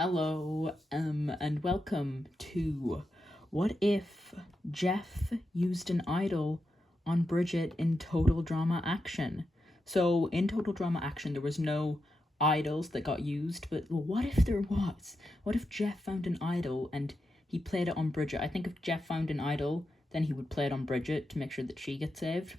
Hello, and welcome to What If Geoff Used an Idol on Bridgette in Total Drama Action? So, in Total Drama Action, there was no idols that got used, but what if there was? What if Geoff found an idol and he played it on Bridgette? I think if Geoff found an idol, then he would play it on Bridgette to make sure that she gets saved.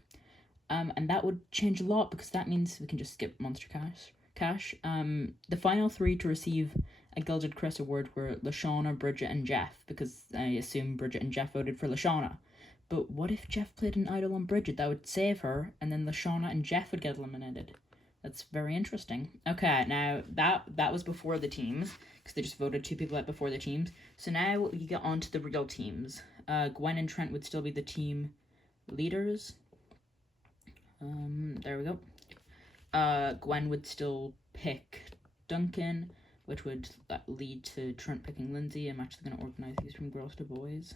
And that would change a lot because that means we can just skip Monster Cash. The final three to receive a Gilded Chris award were Lashana, Bridgette, and Geoff, because I assume Bridgette and Geoff voted for Lashana. But what if Geoff played an idol on Bridgette? That would save her, and then Lashana and Geoff would get eliminated. That's very interesting. Okay, now that was before the teams, because they just voted two people out before the teams. So now we get on to the real teams. Gwen and Trent would still be the team leaders. There we go. Gwen would still pick Duncan, which would lead to Trent picking Lindsay. I'm actually going to organize these from girls to boys.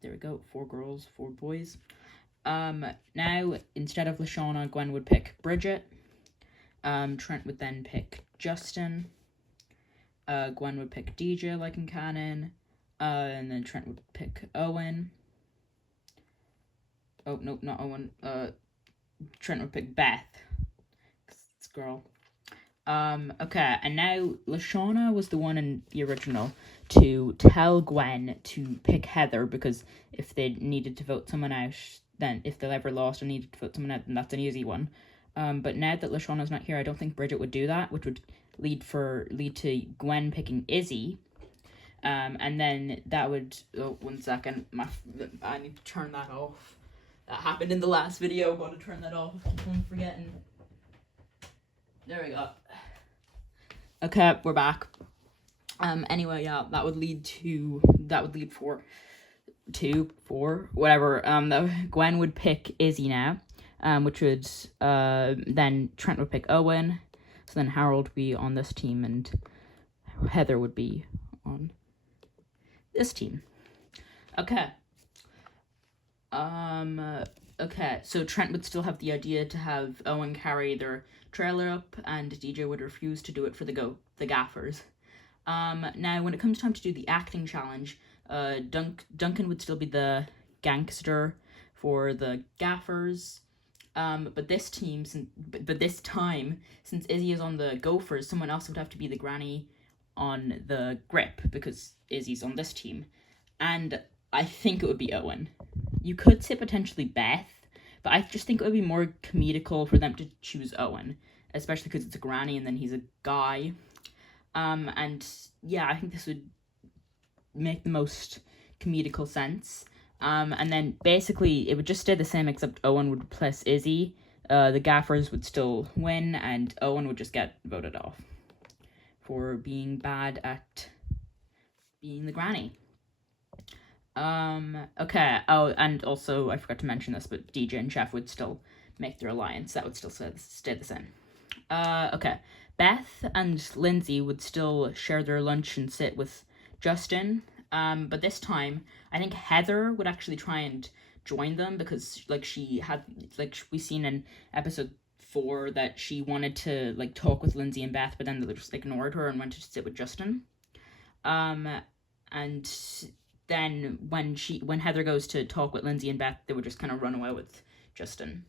There we go. 4 girls, 4 boys. Now, instead of Lashana, Gwen would pick Bridgette. Trent would then pick Justin. Gwen would pick DJ, like in canon. And then Trent would pick Owen. Oh, no, not Owen. Trent would pick Beth. 'Cause it's a girl. Okay, and now Lashana was the one in the original to tell Gwen to pick Heather, because if they needed to vote someone out, then if they ever lost and needed to vote someone out, then that's an easy one. But now that Lashana's not here, I don't think Bridgette would do that, which would lead to Gwen picking Izzy. And then that would, oh, 1 second, I need to turn that off. That happened in the last video. I'm going to turn that off. I keep on forgetting. There we go. Okay, we're back. Anyway, yeah, that would lead for whatever. Gwen would pick Izzy now, which would then Trent would pick Owen. So then Harold would be on this team, and Heather would be on this team. Okay. Okay, so Trent would still have the idea to have Owen carry their trailer up, and DJ would refuse to do it for the gaffers. Now, when it comes time to do the acting challenge, Duncan would still be the gangster for the gaffers. But this time, since Izzy is on the Gophers, someone else would have to be the granny on the grip, because Izzy's on this team. And I think it would be Owen. You could say potentially Beth, but I just think it would be more comedical for them to choose Owen, especially because it's a granny and then he's a guy. And yeah, I think this would make the most comedical sense. And then basically it would just stay the same, except Owen would replace Izzy. The gaffers would still win, and Owen would just get voted off for being bad at being the granny. Okay. Oh, and also, I forgot to mention this, but DJ and Geoff would still make their alliance. That would still stay the same. Okay. Beth and Lindsay would still share their lunch and sit with Justin. But this time, I think Heather would actually try and join them, because, we seen in episode 4 that she wanted to, talk with Lindsay and Beth, but then they just ignored her and went to sit with Justin. And then when Heather goes to talk with Lindsay and Beth, they would just kind of run away with Justin.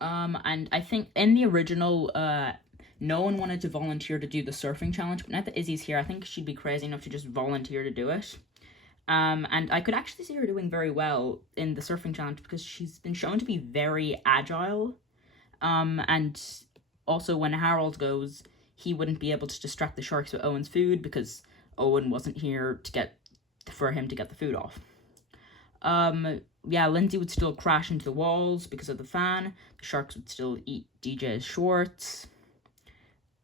And I think in the original, no one wanted to volunteer to do the surfing challenge, but now that Izzy's here, I think she'd be crazy enough to just volunteer to do it. And I could actually see her doing very well in the surfing challenge, because she's been shown to be very agile. And also when Harold goes, he wouldn't be able to distract the sharks with Owen's food, because Owen wasn't here for him to get the food off. Yeah, Lindsay would still crash into the walls because of the fan. The sharks would still eat DJ's shorts.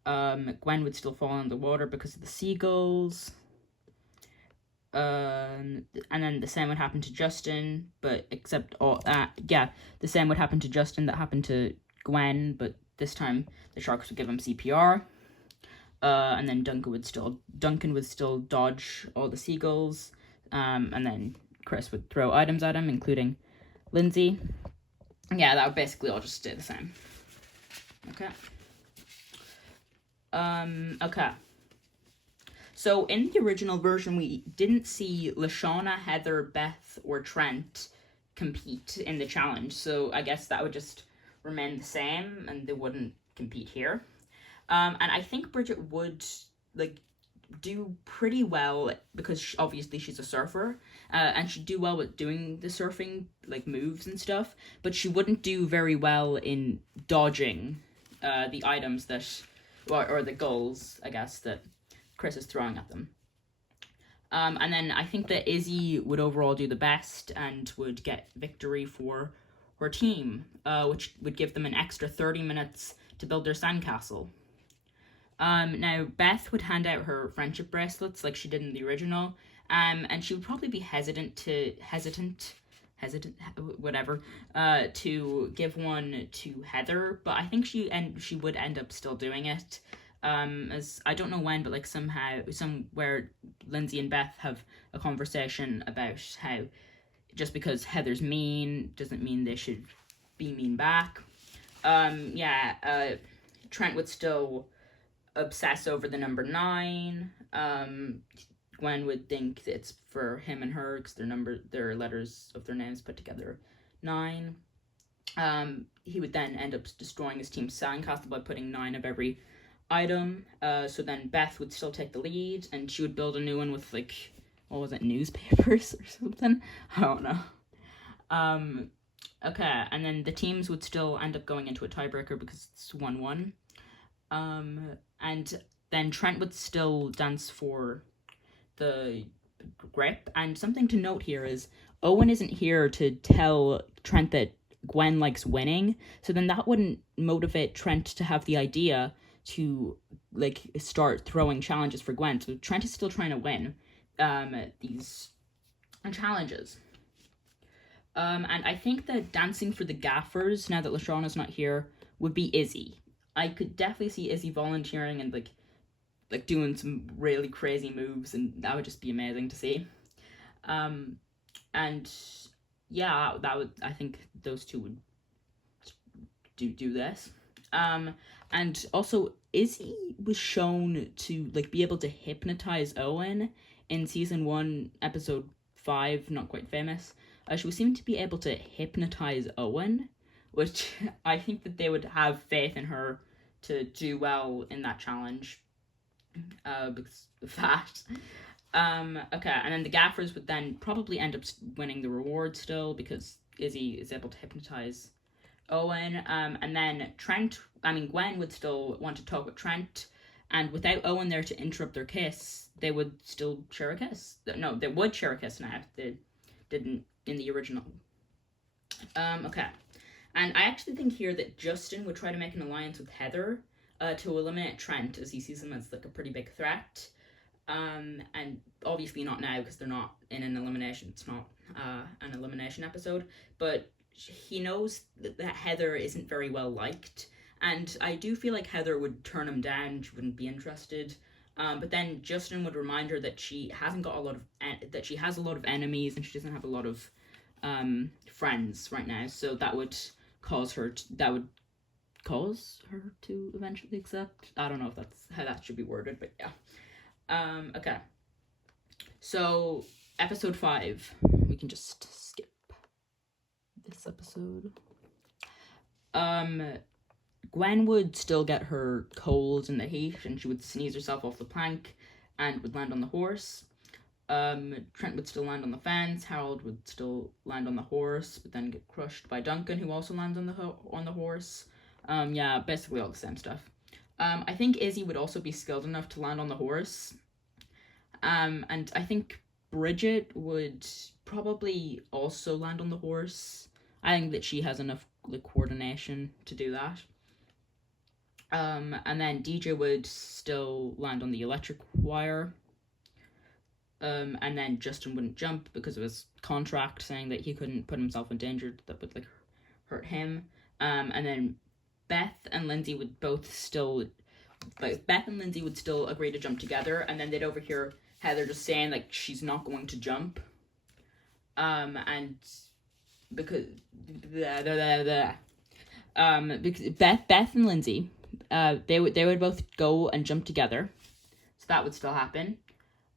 Gwen would still fall in the water because of the seagulls. And then the same would happen to Justin, the same would happen to Justin that happened to Gwen, but this time the sharks would give him CPR. And then Duncan would still dodge all the seagulls. And then Chris would throw items at him, including Lindsay. Yeah, that would basically all just stay the same. Okay. Okay. So in the original version, we didn't see Lashana, Heather, Beth, or Trent compete in the challenge. So I guess that would just remain the same, and they wouldn't compete here. And I think Bridgette would like do pretty well because obviously she's a surfer, and she'd do well with doing the surfing like moves and stuff. But she wouldn't do very well in dodging the items that, or the goals, I guess, that Chris is throwing at them. And then I think that Izzy would overall do the best and would get victory for her team, which would give them an extra 30 minutes to build their sandcastle. Now, Beth would hand out her friendship bracelets like she did in the original, and she would probably be hesitant, whatever, to give one to Heather, but I think she would end up still doing it. As I don't know when, but like somewhere Lindsay and Beth have a conversation about how just because Heather's mean doesn't mean they should be mean back. Trent would still obsess over the number 9. Gwen would think it's for him and her because their letters of their names put together 9. He would then end up destroying his team's sandcastle by putting 9 of every item. So then Beth would still take the lead, and she would build a new one with like, what was it, newspapers or something? I don't know. Okay, and then the teams would still end up going into a tiebreaker because it's 1-1. And then Trent would still dance for the grip. And something to note here is Owen isn't here to tell Trent that Gwen likes winning. So then that wouldn't motivate Trent to have the idea to like start throwing challenges for Gwen. So Trent is still trying to win these challenges. And I think that dancing for the gaffers, now that Lashana's not here, would be Izzy. I could definitely see Izzy volunteering and like doing some really crazy moves, and that would just be amazing to see. And yeah, I think those two would do this. And also Izzy was shown to like be able to hypnotize Owen in season 1, episode 5, Not Quite Famous. She was seeming to be able to hypnotize Owen, which I think that they would have faith in her to do well in that challenge. Because of that. Okay, and then the gaffers would then probably end up winning the reward still because Izzy is able to hypnotize Owen. And then Gwen would still want to talk with Trent, and without Owen there to interrupt their kiss, they would still share a kiss. No, they would share a kiss now. They didn't in the original. Okay. And I actually think here that Justin would try to make an alliance with Heather to eliminate Trent, as he sees him as like a pretty big threat. And obviously not now because they're not in an elimination. It's not an elimination episode. But he knows that Heather isn't very well liked. And I do feel like Heather would turn him down. She wouldn't be interested. But then Justin would remind her that she hasn't got that she has a lot of enemies and she doesn't have a lot of friends right now. So that would cause her to eventually accept. I don't know if that's how that should be worded, but yeah. Okay. So episode 5, we can just skip this episode. Gwen would still get her cold in the heat, and she would sneeze herself off the plank and would land on the horse. Trent would still land on the fence. Harold would still land on the horse, but then get crushed by Duncan, who also lands on the horse. Yeah, basically all the same stuff. I think Izzy would also be skilled enough to land on the horse. And I think Bridgette would probably also land on the horse. I think that she has enough like coordination to do that. And then DJ would still land on the electric wire. And then Justin wouldn't jump because of his contract saying that he couldn't put himself in danger that would like hurt him. And then Beth and Lindsay would agree to jump together, and then they'd overhear Heather just saying like she's not going to jump. And because Beth and Lindsay they would both go and jump together, so that would still happen.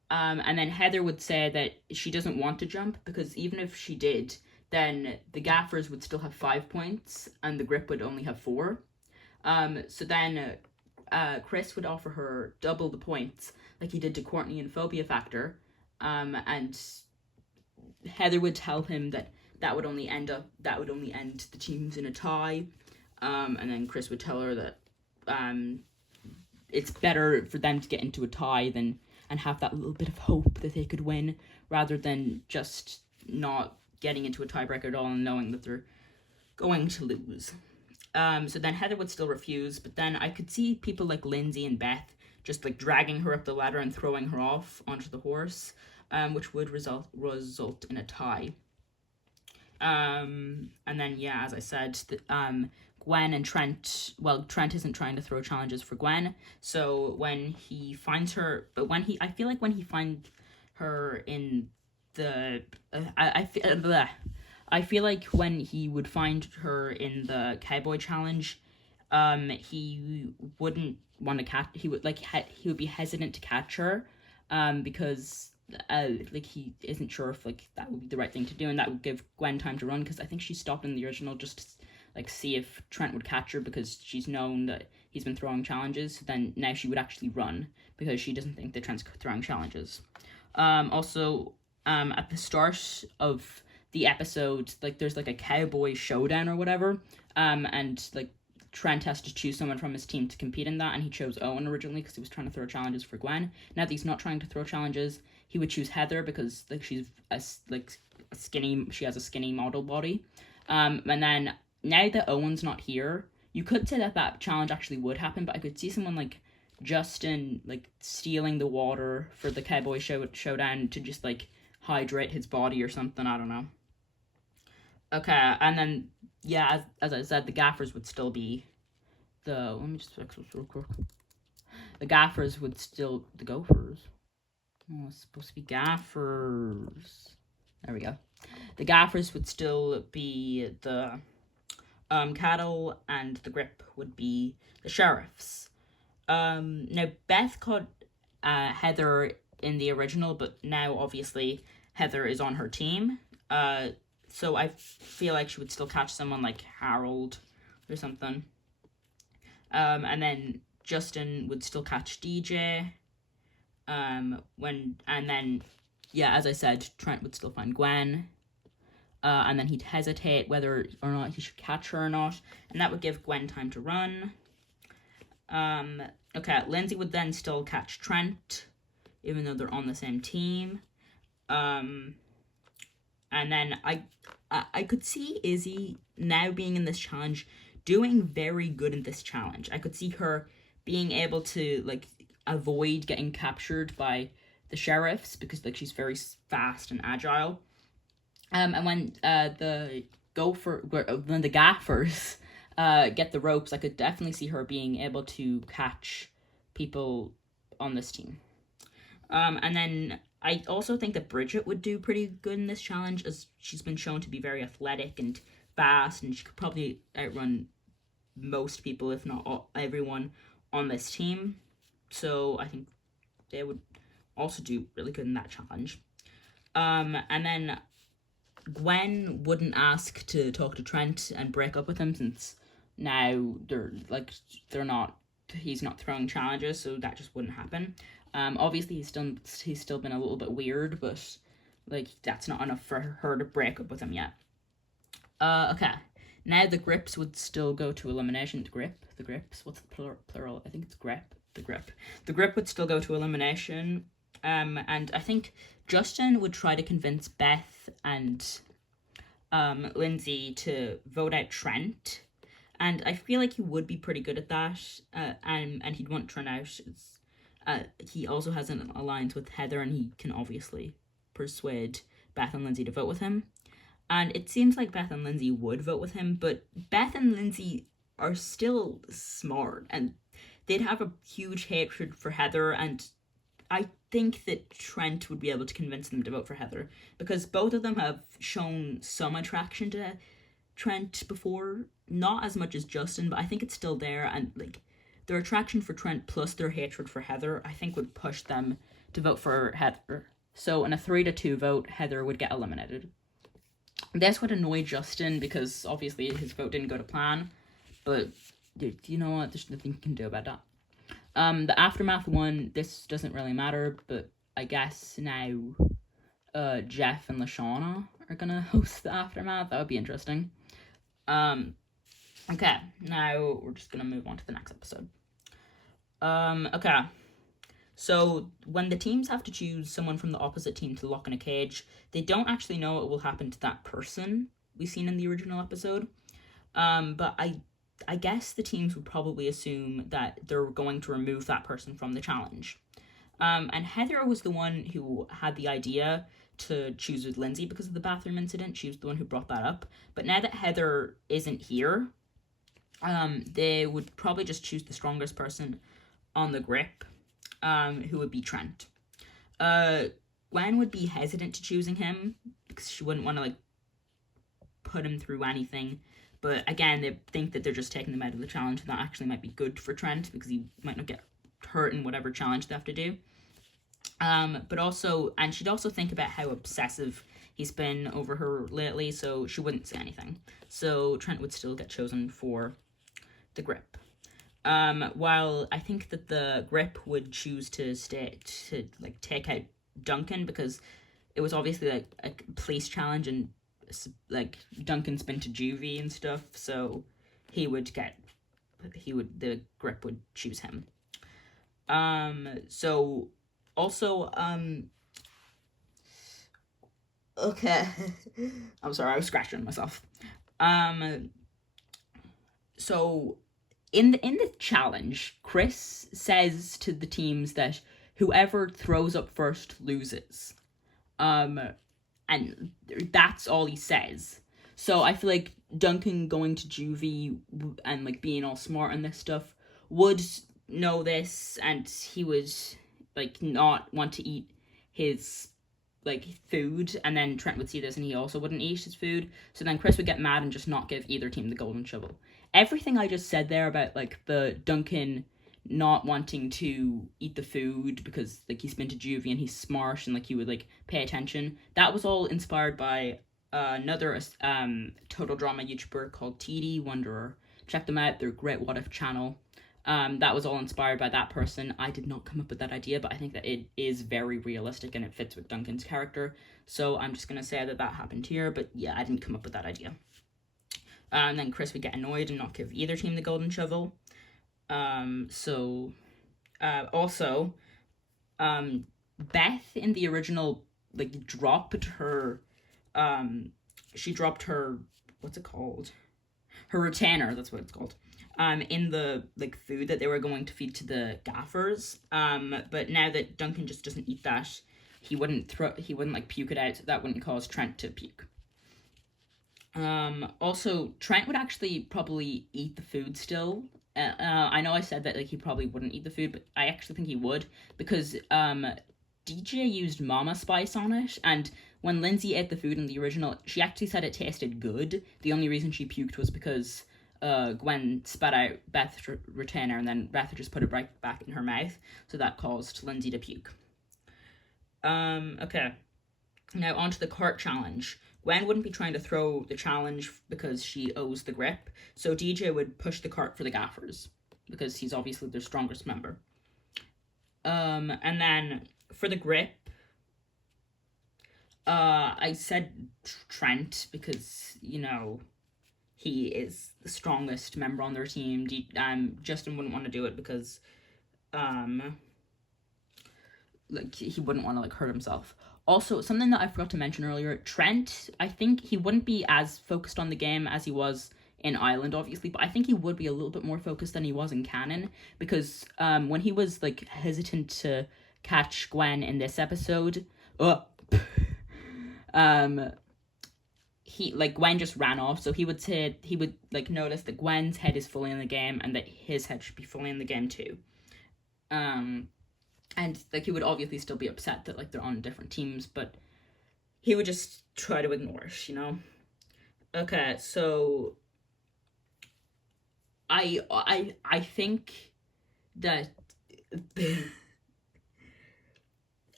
And then Heather would say that she doesn't want to jump because even if she did, then the gaffers would still have 5 points and the grip would only have 4. So then Chris would offer her double the points like he did to Courtney in Phobia Factor. And Heather would tell him that would only end the teams in a tie. And then Chris would tell her that it's better for them to get into a tie and have that little bit of hope that they could win rather than just not getting into a tiebreaker at all and knowing that they're going to lose. So then Heather would still refuse, but then I could see people like Lindsay and Beth just like dragging her up the ladder and throwing her off onto the horse, which would result in a tie. And then, yeah, as I said, Gwen and Trent, well, Trent isn't trying to throw challenges for Gwen, so when he finds her, I feel like when he finds her in the, I feel like when he would find her in the cowboy challenge, he wouldn't want to catch, he would be hesitant to catch her, because like he isn't sure if like that would be the right thing to do, and that would give Gwen time to run, because I think she stopped in the original just to like see if Trent would catch her because she's known that he's been throwing challenges. So then now she would actually run because she doesn't think that Trent's throwing challenges. Also, at the start of the episode, like there's like a cowboy showdown or whatever, and like Trent has to choose someone from his team to compete in that, and he chose Owen originally because he was trying to throw challenges for Gwen. Now that he's not trying to throw challenges, he would choose Heather because like she has a skinny model body. And then now that Owen's not here, you could say that challenge actually would happen, but I could see someone like Justin like stealing the water for the cowboy showdown to just like hydrate his body or something. I don't know. Okay, and then yeah, as I said, the gaffers would still be let me just fix this real quick. The gaffers would still the gophers. Oh, it's supposed to be gaffers. There we go. The gaffers would still be the cattle, and the grip would be the sheriffs. Now Beth caught Heather in the original, but now obviously Heather is on her team. So I feel like she would still catch someone like Harold or something. And then Justin would still catch DJ. And then, yeah, as I said, Trent would still find Gwen. And then he'd hesitate whether or not he should catch her or not, and that would give Gwen time to run. Okay, Lindsay would then still catch Trent, even though they're on the same team. And then I could see Izzy now being in this challenge, doing very good in this challenge. I could see her being able to like avoid getting captured by the sheriffs because like she's very fast and agile. And when the gaffers get the ropes, I could definitely see her being able to catch people on this team. And then I also think that Bridgette would do pretty good in this challenge, as she's been shown to be very athletic and fast, and she could probably outrun most people, if not everyone, on this team. So I think they would also do really good in that challenge. And then Gwen wouldn't ask to talk to Trent and break up with him, since now he's not throwing challenges, so that just wouldn't happen. Obviously he's still been a little bit weird, but like that's not enough for her to break up with him yet. Okay. Now the grips would still go to elimination. The grips, what's the plural? I think it's grip. The grip would still go to elimination. And I think Justin would try to convince Beth and Lindsay to vote out Trent, and I feel like he would be pretty good at that. And he'd want Trent out. He also has an alliance with Heather, and he can obviously persuade Beth and Lindsay to vote with him. And it seems like Beth and Lindsay would vote with him, but Beth and Lindsay are still smart, and they'd have a huge hatred for Heather, and I think that Trent would be able to convince them to vote for Heather, because both of them have shown some attraction to Trent before, not as much as Justin, but I think it's still there, and like their attraction for Trent plus their hatred for Heather, I think, would push them to vote for Heather. So in a 3-2 vote, Heather would get eliminated. This would annoy Justin because obviously his vote didn't go to plan, but dude, you know what? There's nothing you can do about that. The Aftermath one, this doesn't really matter, but I guess now Geoff and LaShawna are gonna host the Aftermath. That would be interesting. Okay, now we're just gonna move on to the next episode. Okay. So when the teams have to choose someone from the opposite team to lock in a cage, they don't actually know what will happen to that person we've seen in the original episode. But I guess the teams would probably assume that they're going to remove that person from the challenge. And Heather was the one who had the idea to choose with Lindsay because of the bathroom incident. She was the one who brought that up. But now that Heather isn't here, they would probably just choose the strongest person on the grip, who would be Trent. Gwen would be hesitant to choosing him because she wouldn't want to like put him through anything. But again, they think that they're just taking them out of the challenge, and that actually might be good for Trent because he might not get hurt in whatever challenge they have to do. But also, and she'd also think about how obsessive he's been over her lately, so she wouldn't say anything. So Trent would still get chosen for the grip. While I think that the grip would choose to take out Duncan because it was obviously like a police challenge and like Duncan's been to juvie and stuff, so the grip would choose him. So also okay. I'm sorry, I was scratching myself. So in the challenge, Chris says to the teams that whoever throws up first loses. And that's all he says. So I feel like Duncan going to juvie and like being all smart and this stuff would know this, and he would like not want to eat his like food, and then Trent would see this and he also wouldn't eat his food. So then Chris would get mad and just not give either team the golden shovel. Everything I just said there about like the Duncan not wanting to eat the food because like he's been to juvie and he's smart and like he would like pay attention, that was all inspired by another total drama YouTuber called TD Wanderer. Check them out, they're a great What If channel. That was all inspired by that person. I did not come up with that idea, but I think that it is very realistic and it fits with Duncan's character, so I'm just gonna say that happened here. But yeah, I didn't come up with that idea. And then Chris would get annoyed and not give either team the golden shovel. Also, Beth in the original like dropped her what's it called? Her retainer, that's what it's called. In the like food that they were going to feed to the gaffers. But now that Duncan just doesn't eat that, he wouldn't like puke it out, so that wouldn't cause Trent to puke. Also, Trent would actually probably eat the food still. I know I said that like he probably wouldn't eat the food, but I actually think he would, because DJ used mama spice on it, and when Lindsay ate the food in the original, she actually said it tasted good. The only reason she puked was because Gwen spat out Beth's retainer, and then Beth just put it right back in her mouth, so that caused Lindsay to puke. Okay. Now on to the cart challenge. Gwen wouldn't be trying to throw the challenge because she owes the grip, so DJ would push the cart for the gaffers because he's obviously their strongest member. And then for the grip, I said Trent because, you know, he is the strongest member on their team. Justin wouldn't want to do it because, like, he wouldn't want to, like, hurt himself. Also, something that I forgot to mention earlier, Trent, I think he wouldn't be as focused on the game as he was in Ireland, obviously, but I think he would be a little bit more focused than he was in canon, because when he was, like, hesitant to catch Gwen in this episode, Gwen just ran off, so he would notice that Gwen's head is fully in the game and that his head should be fully in the game too. And, like, he would obviously still be upset that, like, they're on different teams, but he would just try to ignore it, you know? Okay, so I think that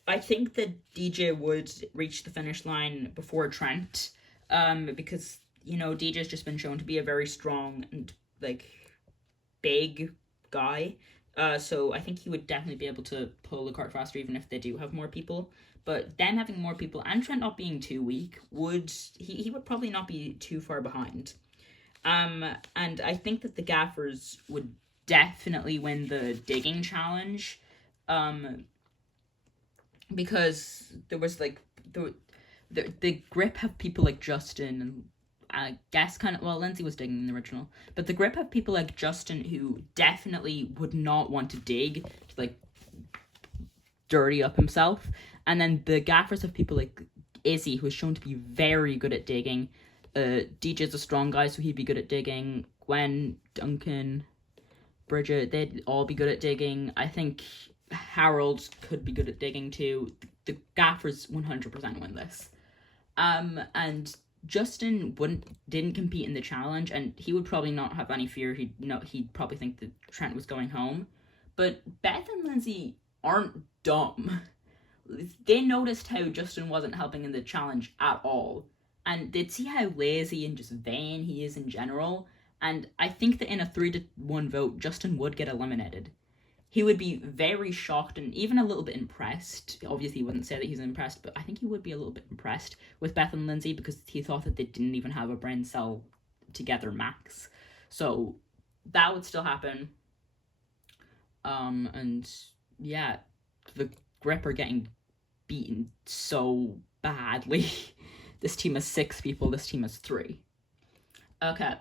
I think that DJ would reach the finish line before Trent, because DJ's just been shown to be a very strong and like big guy. So I think he would definitely be able to pull the cart faster, even if they do have more people. But them having more people and Trent not being too weak he would probably not be too far behind. And I think that the gaffers would definitely win the digging challenge, because there was like the grip have people like Justin and I guess Lindsay was digging in the original, but the grip have people like Justin who definitely would not want to dig to like dirty up himself, and then the gaffers have people like Izzy who is shown to be very good at digging. DJ's a strong guy, so he'd be good at digging. Gwen, Duncan, Bridgette, they'd all be good at digging. I think Harold could be good at digging too. The gaffers 100% win this. And Justin didn't compete in the challenge, and he would probably not have any fear. He'd probably think that Trent was going home. But Beth and Lindsay aren't dumb. They noticed how Justin wasn't helping in the challenge at all, and they'd see how lazy and just vain he is in general. And I think that in a 3-1 vote, Justin would get eliminated. He would be very shocked and even a little bit impressed. Obviously, he wouldn't say that he's impressed, but I think he would be a little bit impressed with Beth and Lindsay because he thought that they didn't even have a brain cell together max. So that would still happen. And yeah, the grip are getting beaten so badly. This team has 6 people, this team has 3. Okay.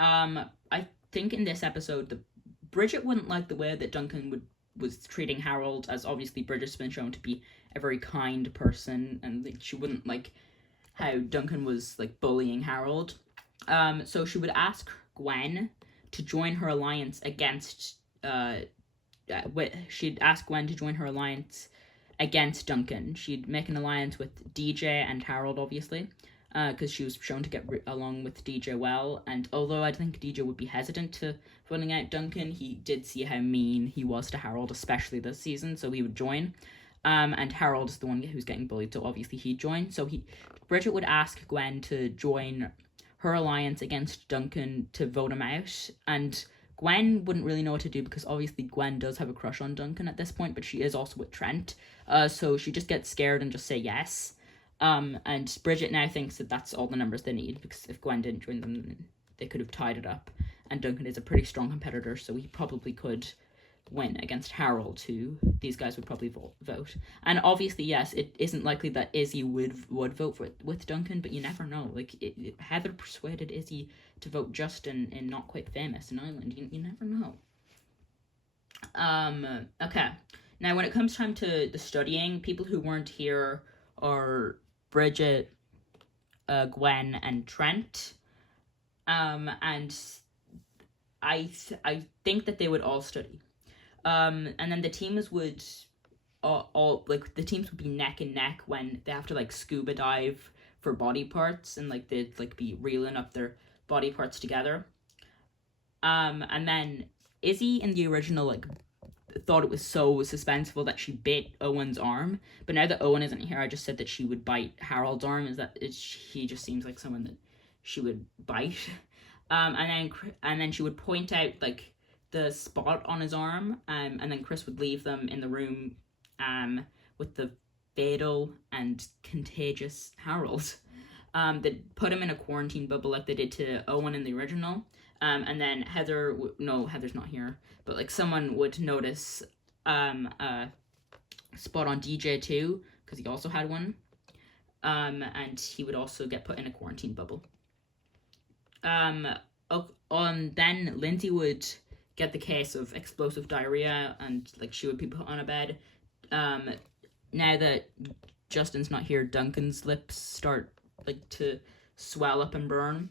I think in this episode, Bridgette wouldn't like the way that Duncan was treating Harold, as obviously Bridgette's been shown to be a very kind person, and she wouldn't like how Duncan was like bullying Harold. So she would ask Gwen to join her alliance against. She'd ask Gwen to join her alliance against Duncan. She'd make an alliance with DJ and Harold, obviously, because she was shown to get along with DJ well. And although I think DJ would be hesitant to voting out Duncan, he did see how mean he was to Harold, especially this season, so he would join. And Harold is the one who's getting bullied, so obviously he'd join. So Bridgette would ask Gwen to join her alliance against Duncan to vote him out, and Gwen wouldn't really know what to do because obviously Gwen does have a crush on Duncan at this point, but she is also with Trent. So she just gets scared and just say yes. And Bridgette now thinks that that's all the numbers they need, because if Gwen didn't join them, they could have tied it up. And Duncan is a pretty strong competitor, so he probably could win against Harold, who these guys would probably vote. And obviously, yes, it isn't likely that Izzy would vote with Duncan, but you never know. Like, Heather persuaded Izzy to vote Justin in Not Quite Famous in Ireland. You never know. Okay. Now, when it comes time to the studying, people who weren't here are Bridgette, Gwen, and Trent. And I think that they would all study. And then the teams would the teams would be neck and neck when they have to like scuba dive for body parts, and like they'd like be reeling up their body parts together. And then Izzy in the original like thought it was so suspenseful that she bit Owen's arm, but now that Owen isn't here, I just said that she would bite Harold's arm. He just seems like someone that she would bite. And then she would point out like the spot on his arm, and then Chris would leave them in the room with the fatal and contagious Harold. They'd put him in a quarantine bubble like they did to Owen in the original. And then Heather's not here, but like someone would notice a spot on DJ too, because he also had one. And he would also get put in a quarantine bubble. Then Lindsay would get the case of explosive diarrhea, and like she would be put on a bed. Now that Justin's not here, Duncan's lips start like to swell up and burn.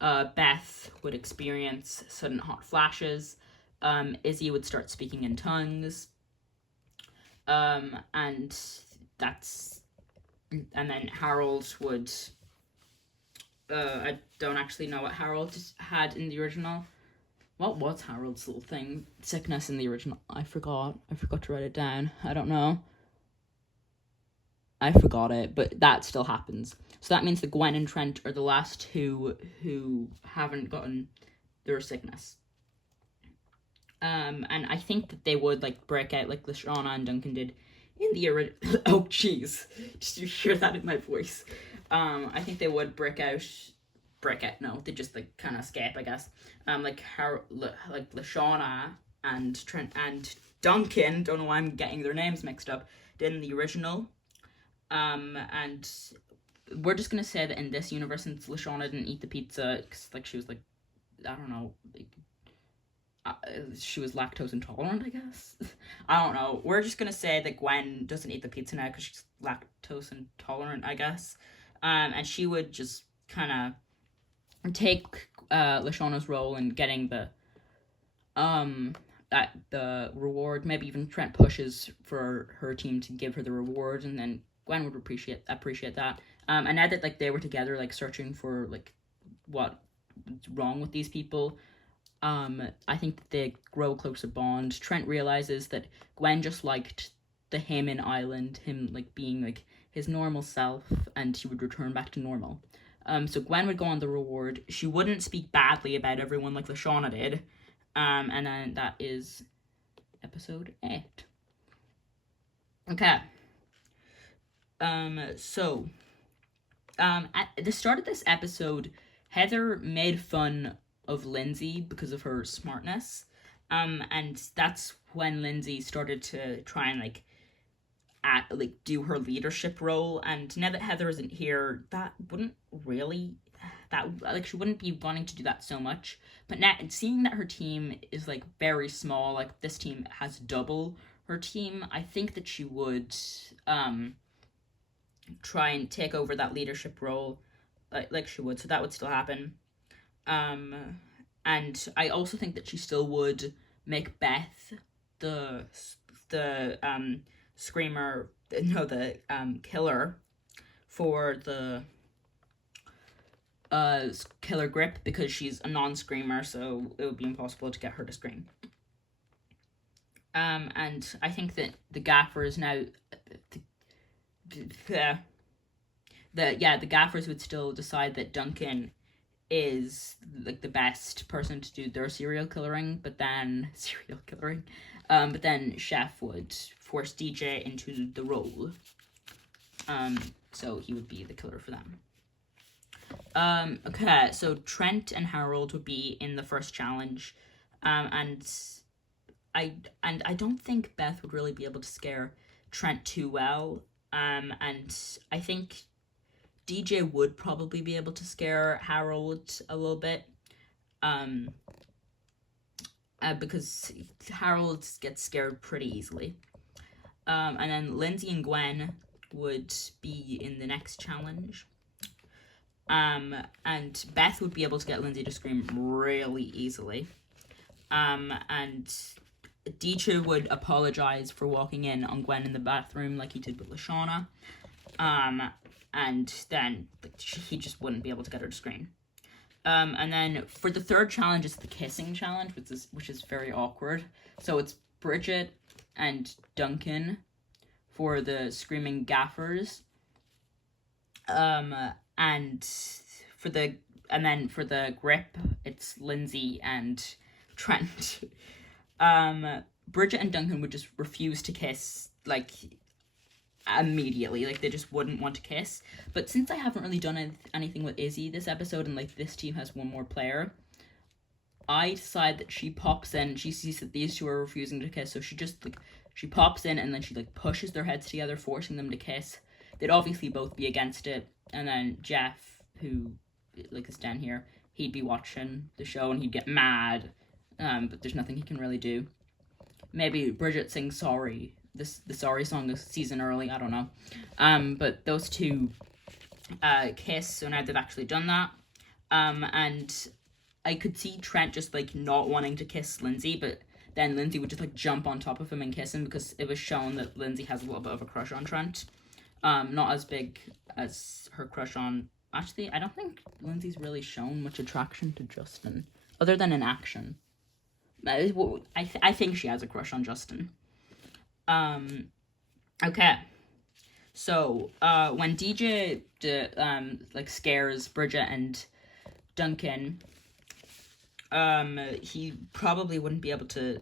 Beth would experience sudden hot flashes. Izzy would start speaking in tongues. And then Harold would. I don't actually know what Harold had in the original What was Harold's little thing? Sickness in the original. I forgot to write it down. I don't know. I forgot it, but that still happens. So that means that Gwen and Trent are the last two who haven't gotten their sickness. And I think that they would like break out like Lashana and Duncan did in the original. Oh, jeez, did you hear that in my voice? I think they would break out. No, they just like kind of escape, I guess. Like Lashana and Trent and Duncan. Don't know why I'm getting their names mixed up. Did in the original. And we're just gonna say that in this universe, since Lashana didn't eat the pizza, because like she was like, I don't know, like she was lactose intolerant, I guess. I don't know. We're just gonna say that Gwen doesn't eat the pizza now because she's lactose intolerant, I guess. And she would just kind of take Lashana's role in getting the the reward. Maybe even Trent pushes for her team to give her the reward, and then Gwen would appreciate that. And now that like they were together, like searching for like what's wrong with these people, I think that they grow a closer bond. Trent realizes that Gwen just liked the him in Ireland, him like being like his normal self, and he would return back to normal. So Gwen would go on the reward. She wouldn't speak badly about everyone like Lashana did. And then that is episode 8. Okay. So at the start of this episode, Heather made fun of Lindsay because of her smartness. And that's when Lindsay started to try and do her leadership role. And now that Heather isn't here, that wouldn't really she wouldn't be wanting to do that so much. But now seeing that her team is like very small, like this team has double her team, I think that she would try and take over that leadership role like she would. So that would still happen. And I also think that she still would make Beth the screamer, no, the killer for the killer grip, because she's a non-screamer, so it would be impossible to get her to scream. And I think that the gaffers now, the gaffers would still decide that Duncan is like the best person to do their serial killering, but then Chef would force DJ into the role. So he would be the killer for them. Okay, so Trent and Harold would be in the first challenge. And I don't think Beth would really be able to scare Trent too well. And I think DJ would probably be able to scare Harold a little bit. Because Harold gets scared pretty easily. And then Lindsay and Gwen would be in the next challenge. And Beth would be able to get Lindsay to scream really easily. And DJ would apologize for walking in on Gwen in the bathroom like he did with Lashana. And then he just wouldn't be able to get her to scream. And then for the third challenge, it's the kissing challenge, which is very awkward. So it's Bridgette and Duncan for the screaming gaffers. And for the grip, it's Lindsay and Trent. Bridgette and Duncan would just refuse to kiss, like, immediately. Like, they just wouldn't want to kiss. But since I haven't really done anything with Izzy this episode, and, like, this team has one more player, I decide that she pops in, she sees that these two are refusing to kiss, so she pops in, and then she, like, pushes their heads together, forcing them to kiss. They'd obviously both be against it, and then Geoff, who, like, is down here, he'd be watching the show, and he'd get mad, but there's nothing he can really do. Maybe Bridgette sings sorry. The sorry song a season early, I don't know. But those two kiss, so now they've actually done that. And I could see Trent just, like, not wanting to kiss Lindsay, but then Lindsay would just, like, jump on top of him and kiss him, because it was shown that Lindsay has a little bit of a crush on Trent. Not as big as her crush on... Actually, I don't think Lindsay's really shown much attraction to Justin, other than in action. I think she has a crush on Justin. Okay. So, when DJ like scares Bridgette and Duncan, he probably wouldn't be able to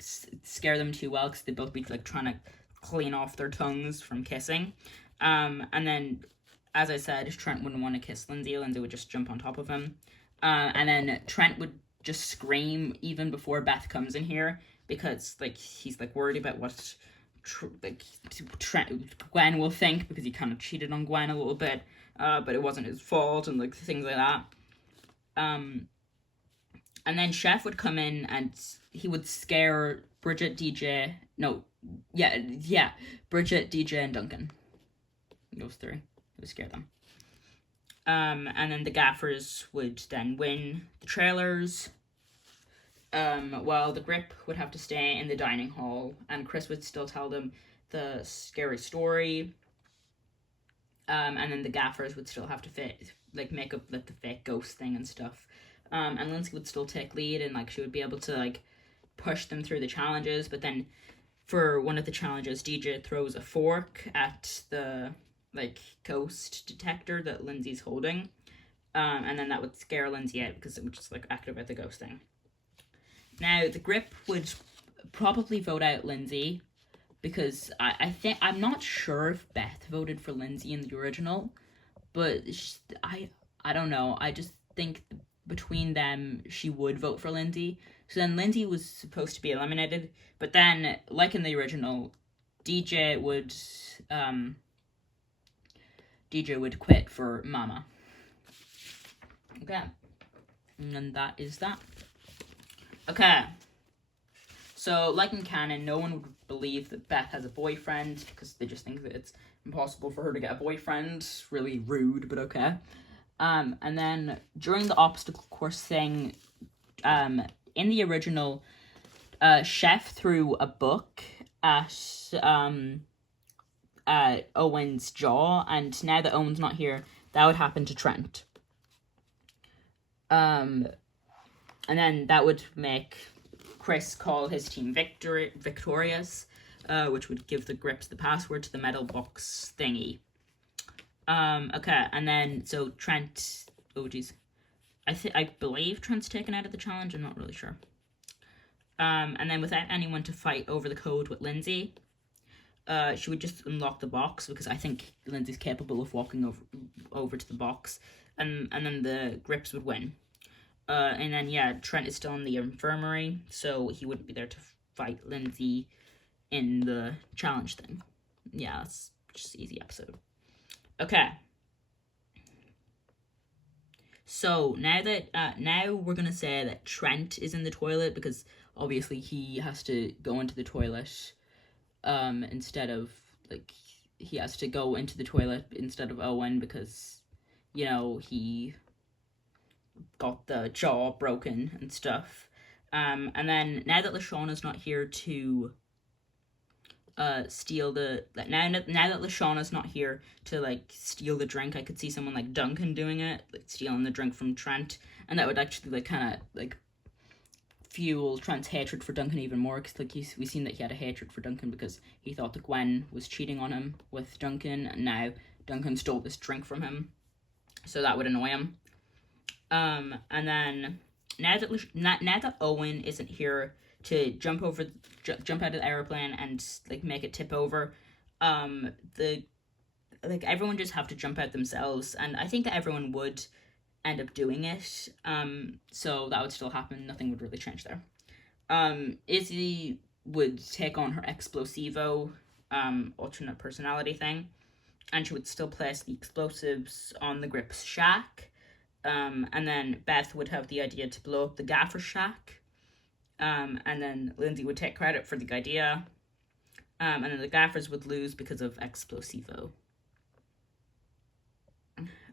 scare them too well because they'd both be like trying to clean off their tongues from kissing. And then, as I said, Trent wouldn't want to kiss Lindsay. Lindsay would just jump on top of him. And then Trent would just scream even before Beth comes in here because like he's like worried about what Gwen will think because he kind of cheated on Gwen a little bit, but it wasn't his fault and like things like that. And then Chef would come in and he would scare Bridgette, DJ. No, yeah, Bridgette, DJ, and Duncan. Those three. He would scare them. And then the gaffers would then win the trailers. While the grip would have to stay in the dining hall, and Chris would still tell them the scary story. And then the gaffers would still have to make up like the fake ghost thing and stuff. And Lindsay would still take lead, and like she would be able to like push them through the challenges. But then, for one of the challenges, DJ throws a fork at the like ghost detector that Lindsay's holding, and then that would scare Lindsay out because it would just like activate the ghost thing. Now the grip would probably vote out Lindsay because I'm not sure if Beth voted for Lindsay in the original, but I don't know. I just think between them she would vote for Lindsay. So then Lindsay was supposed to be eliminated, but then like in the original, DJ would quit for Mama. Okay. And that is that. Okay. So, like in canon, no one would believe that Beth has a boyfriend because they just think that it's impossible for her to get a boyfriend. Really rude, but okay. And then during the obstacle course thing, in the original, Chef threw a book at Owen's jaw, and now that Owen's not here, that would happen to Trent. And then that would make Chris call his team victorious, which would give the grips the password to the metal box thingy. Okay, and then so Trent. Oh geez, I believe Trent's taken out of the challenge. I'm not really sure. And then without anyone to fight over the code with Lindsay, she would just unlock the box because I think Lindsay's capable of walking over to the box, and then the grips would win. And then yeah, Trent is still in the infirmary, so he wouldn't be there to fight Lindsay in the challenge thing. Yeah, it's just an easy episode. Okay. So now we're gonna say that Trent is in the toilet because obviously he has to go into the toilet. Instead of like he has to go into the toilet instead of Owen because he got the jaw broken and stuff. And then now that Lashauna's not here to steal the now that Lashauna's not here to like steal the drink, I could see someone like Duncan doing it, like stealing the drink from Trent, and that would actually like kind of like fuel Trent's hatred for Duncan even more because like we've seen that he had a hatred for Duncan because he thought that Gwen was cheating on him with Duncan, and now Duncan stole this drink from him, so that would annoy him. And then now that Owen isn't here to jump out of the airplane and like make it tip over, everyone just have to jump out themselves, and I think that everyone would end up doing it. So that would still happen. Nothing would really change there. Izzy would take on her Explosivo alternate personality thing, and she would still place the explosives on the grip's shack. And then Beth would have the idea to blow up the gaffer shack. And then Lindsay would take credit for the idea. And then the gaffers would lose because of Explosivo.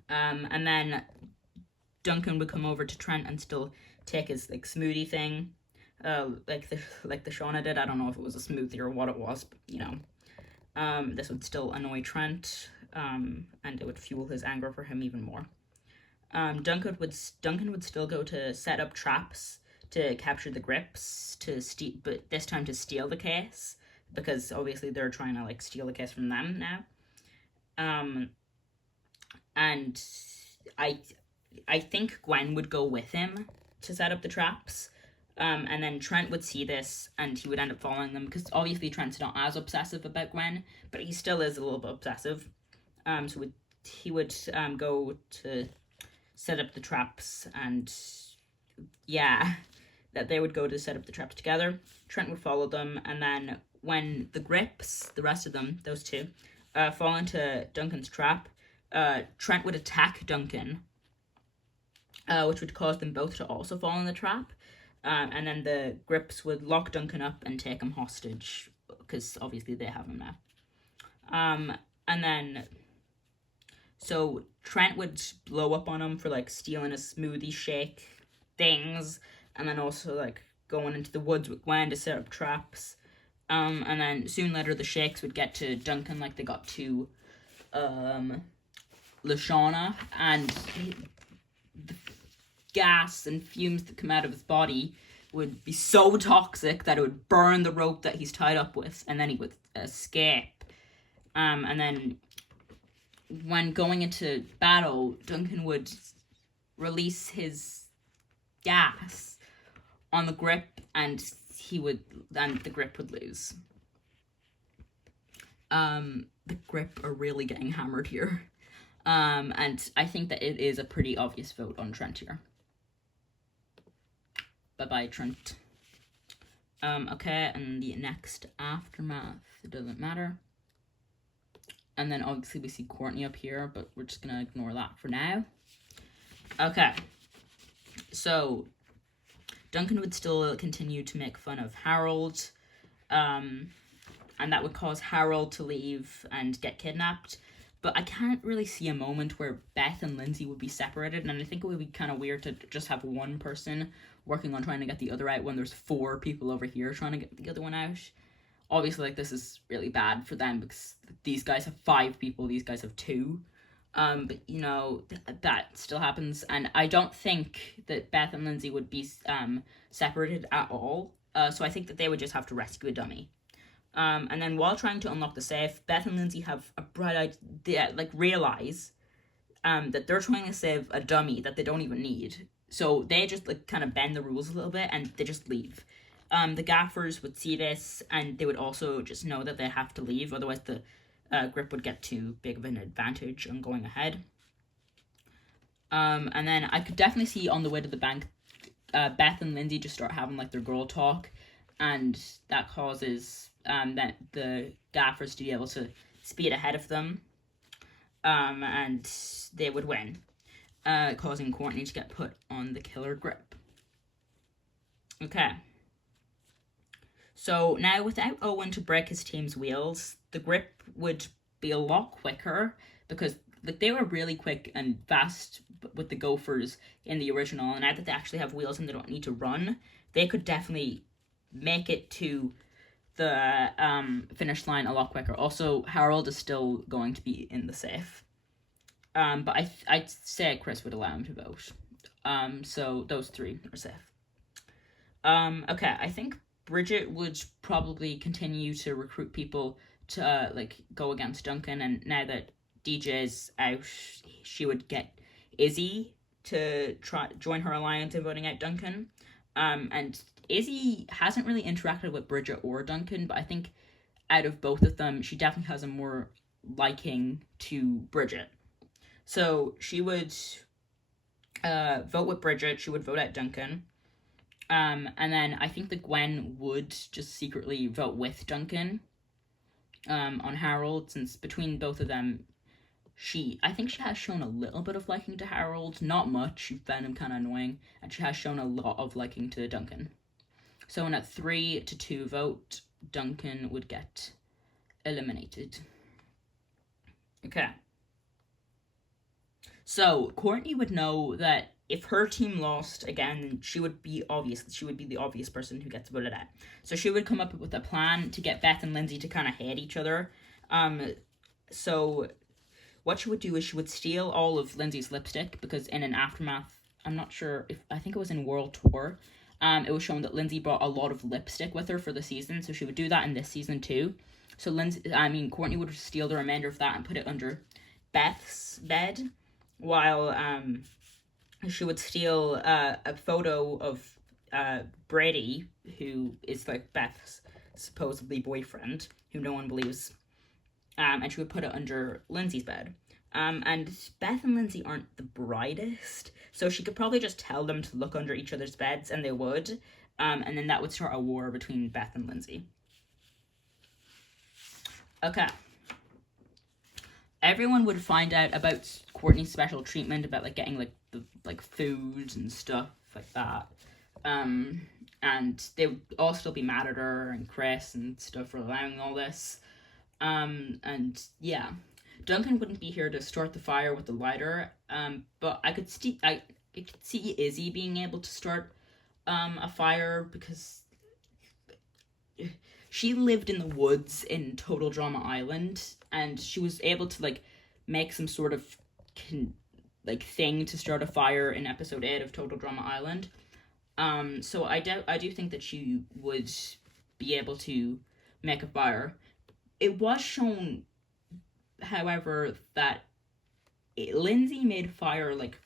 And then Duncan would come over to Trent and still take his like smoothie thing, like the Shauna did. I don't know if it was a smoothie or what it was, but this would still annoy Trent, and it would fuel his anger for him even more. Duncan would still go to set up traps to capture the grips but this time to steal the case, because obviously they're trying to like steal the case from them now. And I think Gwen would go with him to set up the traps. And then Trent would see this and he would end up following them, because obviously Trent's not as obsessive about Gwen, but he still is a little bit obsessive. So he would go to set up the traps, and yeah, that they would go to set up the traps together. Trent would follow them, and then when the grips, the rest of them, those two, fall into Duncan's trap, Trent would attack Duncan, which would cause them both to also fall in the trap. And then the grips would lock Duncan up and take him hostage, because obviously they have him now. And then, so Trent would blow up on him for like stealing a smoothie shake things, and then also like going into the woods with Gwen to set up traps. And then soon later the shakes would get to Duncan like they got to Lashana, and the gas and fumes that come out of his body would be so toxic that it would burn the rope that he's tied up with, and then he would escape. And then when going into battle, Duncan would release his gas on the grip, and the grip would lose. The grip are really getting hammered here. And I think that it is a pretty obvious vote on Trent here. Bye-bye, Trent. Okay, and the next aftermath, it doesn't matter. And then obviously we see Courtney up here, but we're just gonna ignore that for now. Okay. So, Duncan would still continue to make fun of Harold, and that would cause Harold to leave and get kidnapped. But I can't really see a moment where Beth and Lindsay would be separated, and I think it would be kind of weird to just have one person working on trying to get the other out when there's 4 people over here trying to get the other one out. Obviously, like, this is really bad for them because these guys have 5 people, these guys have 2. But, you know, that still happens, and I don't think that Beth and Lindsay would be separated at all. So I think that they would just have to rescue a dummy. And then while trying to unlock the safe, Beth and Lindsay have a bright idea, like, realize that they're trying to save a dummy that they don't even need. So they just, like, kind of bend the rules a little bit, and they just leave. The gaffers would see this, and they would also just know that they have to leave, otherwise the grip would get too big of an advantage on going ahead. And then I could definitely see on the way to the bank, Beth and Lindsay just start having, like, their girl talk, and that causes that the gaffers to be able to speed ahead of them, and they would win, causing Courtney to get put on the killer grip. Okay. So now, without Owen to break his team's wheels, the grip would be a lot quicker, because, like, they were really quick and fast with the Gophers in the original, and now that they actually have wheels and they don't need to run, they could definitely make it to the finish line a lot quicker. Also, Harold is still going to be in the safe. But I'd say Chris would allow him to vote. So those 3 are safe. Okay, I think Bridgette would probably continue to recruit people to like go against Duncan, and now that DJ's out, she would get Izzy to try join her alliance in voting out Duncan. And Izzy hasn't really interacted with Bridgette or Duncan, but I think out of both of them, she definitely has a more liking to Bridgette. So she would vote with Bridgette, she would vote out Duncan. And then I think that Gwen would just secretly vote with Duncan on Harold, since between both of them, I think she has shown a little bit of liking to Harold, not much, she found him kind of annoying, and she has shown a lot of liking to Duncan. So in a 3-2 vote, Duncan would get eliminated. Okay. So Courtney would know that if her team lost again, she would be the obvious person who gets voted out. So she would come up with a plan to get Beth and Lindsay to kind of hate each other. So what she would do is she would steal all of Lindsay's lipstick, because in an aftermath, I'm not sure I think it was in World Tour, It was shown that Lindsay brought a lot of lipstick with her for the season, so she would do that in this season too. So Courtney would steal the remainder of that and put it under Beth's bed, while she would steal a photo of Brady, who is like Beth's supposedly boyfriend, who no one believes, and she would put it under Lindsay's bed. And Beth and Lindsay aren't the brightest, so she could probably just tell them to look under each other's beds, and they would. And then that would start a war between Beth and Lindsay. Okay. Everyone would find out about Courtney's special treatment, about like getting like food and stuff like that. And they would all still be mad at her and Chris and stuff for allowing all this. And yeah. Duncan wouldn't be here to start the fire with the lighter, but I could see Izzy being able to start a fire, because she lived in the woods in Total Drama Island, and she was able to like make some sort of thing to start a fire in episode 8 of Total Drama Island. So I do think that she would be able to make a fire. It was shown, however, that Lindsay made fire like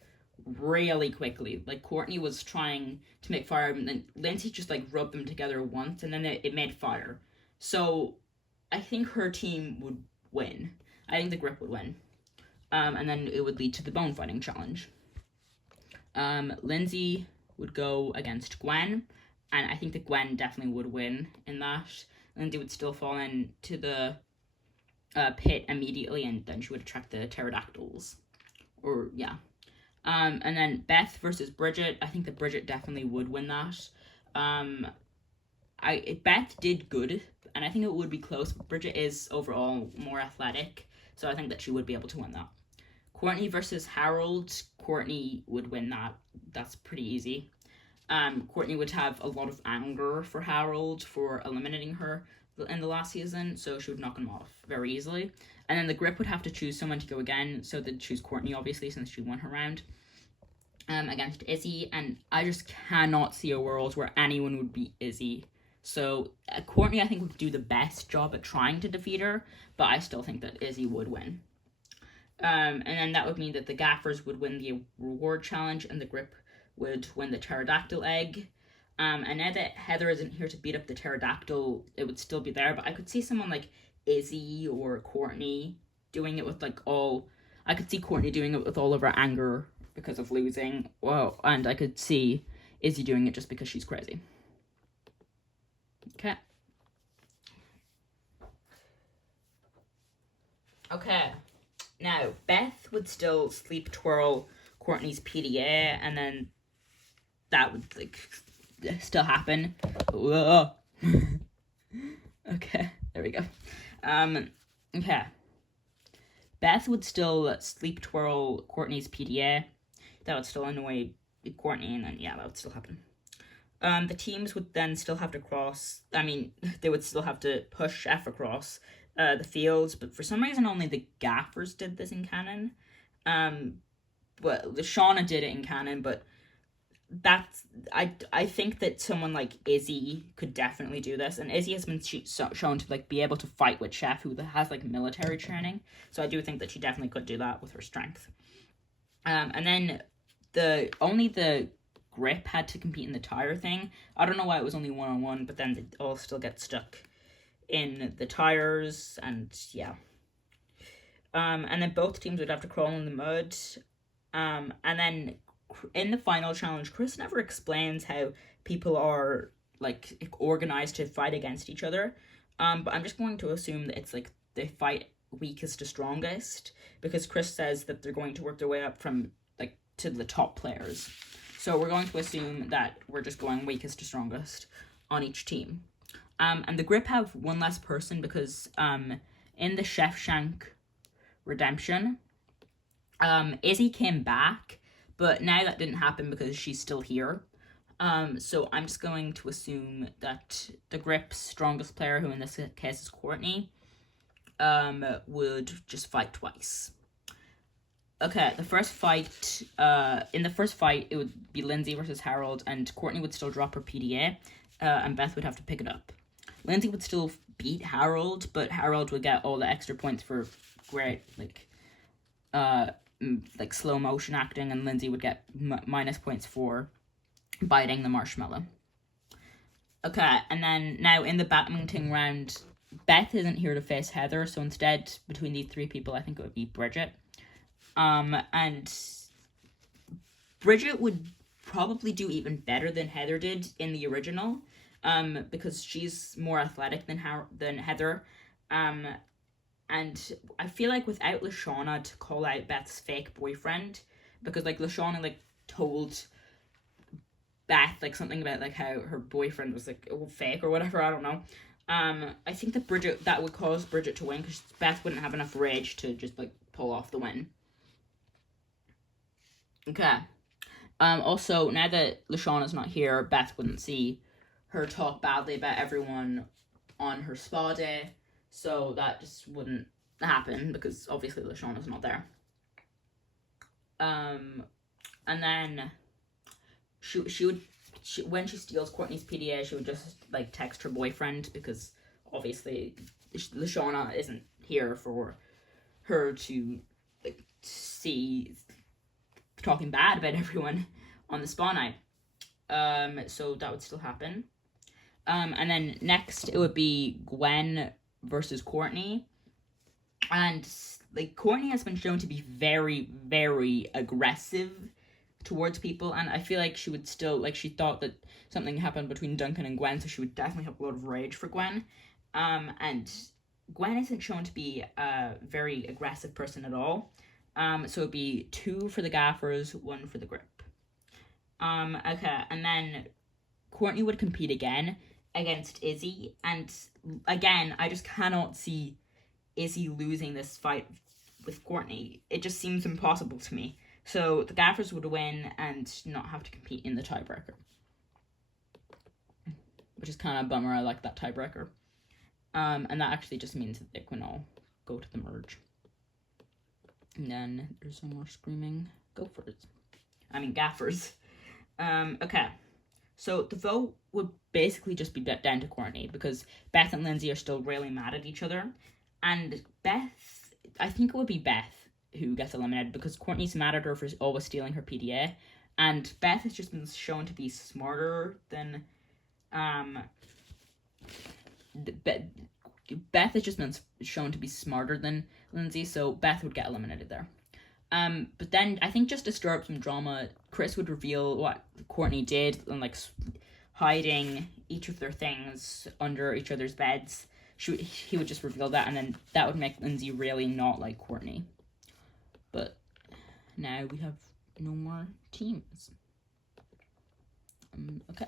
really quickly. Like Courtney was trying to make fire, and then Lindsay just like rubbed them together once, and then it made fire. So I think her team would win. I think the grip would win. And then it would lead to the bone fighting challenge. Lindsay would go against Gwen, and I think that Gwen definitely would win in that. Lindsay would still fall into the pit immediately, and then she would attract the pterodactyls. Or, yeah. And then Beth versus Bridgette. I think that Bridgette definitely would win that. Beth did good, and I think it would be close, but Bridgette is overall more athletic, so I think that she would be able to win that. Courtney versus Harold. Courtney would win that. That's pretty easy. Courtney would have a lot of anger for Harold for eliminating her in the last season, so she would knock him off very easily. And then the grip would have to choose someone to go again, so they'd choose Courtney, obviously, since she won her round, against Izzy, and I just cannot see a world where anyone would beat Izzy. So Courtney, I think, would do the best job at trying to defeat her, but I still think that Izzy would win. And then that would mean that the gaffers would win the reward challenge, and the grip would win the pterodactyl egg. And now that Heather isn't here to beat up the pterodactyl, it would still be there, but I could see someone like Izzy or Courtney doing it with I could see Courtney doing it with all of her anger because of losing. Well, and I could see Izzy doing it just because she's crazy. Okay. Now, Beth would still sleep twirl Courtney's PDA, and then that would still happen. Whoa. Okay, there we go. Okay. Beth would still sleep twirl Courtney's PDA. That would still annoy Courtney, and then that would still happen. The teams would then still have to they would still have to push F across the fields, but for some reason only the gaffers did this in canon. But Shauna did it in canon, but I think that someone like Izzy could definitely do this, and Izzy has been shown to be able to fight with Chef, who has military training, so I do think that she definitely could do that with her strength. And then the grip had to compete in the tire thing. I don't know why it was only 1-on-1, but then they all still get stuck in the tires, and yeah. And then both teams would have to crawl in the mud. And then in the final challenge, Chris never explains how people are organized to fight against each other. But I'm just going to assume that it's they fight weakest to strongest, because Chris says that they're going to work their way up from to the top players. So we're going to assume that we're just going weakest to strongest on each team. And the grip have one less person because in the Chef Shank redemption, Izzy came back, but now that didn't happen because she's still here. So I'm just going to assume that the grip's strongest player, who in this case is Courtney, would just fight twice. Okay, the first fight, in the first fight, it would be Lindsay versus Harold, and Courtney would still drop her PDA, and Beth would have to pick it up. Lindsay would still beat Harold, but Harold would get all the extra points for great, like slow motion acting, and Lindsay would get minus points for biting the marshmallow. Okay, and then now in the badminton round, Beth isn't here to face Heather, so instead, between these three people, I think it would be Bridgette. And Bridgette would probably do even better than Heather did in the original, because she's more athletic than Heather. And I feel like without Lashawna to call out Beth's fake boyfriend, because like Lashawna like told Beth like something about like how her boyfriend was like fake or whatever, I don't know. I think that would cause Bridgette to win, because Beth wouldn't have enough rage to just like pull off the win. Okay. Also, now that Lashawna's not here, Beth wouldn't see her talk badly about everyone on her spa day, so that just wouldn't happen because obviously Lashawna's not there. And then she would when she steals Courtney's PDA, she would just like text her boyfriend, because obviously Lashawna isn't here for her to like see talking bad about everyone on the spa night. So that would still happen. And then next it would be Gwen versus Courtney. And like Courtney has been shown to be very, very aggressive towards people, and I feel like she would still like she thought that something happened between Duncan and Gwen, so she would definitely have a lot of rage for Gwen. And Gwen isn't shown to be a very aggressive person at all. So it'd be 2 for the gaffers, 1 for the grip. Okay, and then Courtney would compete again against Izzy, and again, I just cannot see Izzy losing this fight with Courtney. It just seems impossible to me. So the gaffers would win and not have to compete in the tiebreaker, which is kind of a bummer. I like that tiebreaker. And that actually just means that they can all go to the merge. And then there's some more screaming gophers. I mean gaffers. Okay. So the vote would basically just be down to Courtney, because Beth and Lindsay are still really mad at each other. And Beth, I think it would be Beth who gets eliminated, because Courtney's mad at her for always stealing her PDA. And Beth has just been shown to be smarter than... Beth has just been shown to be smarter than Lindsay, so Beth would get eliminated there. But then I think just to stir up some drama, Chris would reveal what Courtney did, and like hiding each of their things under each other's beds. He would just reveal that, and then that would make Lindsay really not like Courtney. But now we have no more teams. Okay.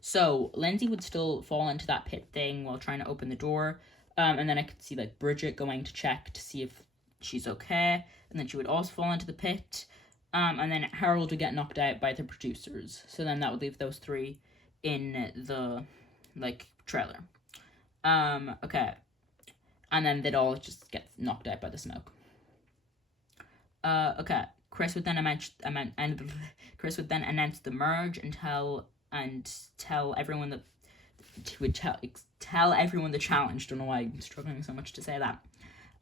So Lindsay would still fall into that pit thing while trying to open the door. And then I could see like Bridgette going to check to see if she's okay. And then she would also fall into the pit. And then Harold would get knocked out by the producers. So then that would leave those 3 in the like trailer. Okay. And then they'd all just get knocked out by the smoke. Okay. Chris would then announce the merge and tell everyone that he would tell everyone the challenge. Don't know why I'm struggling so much to say that.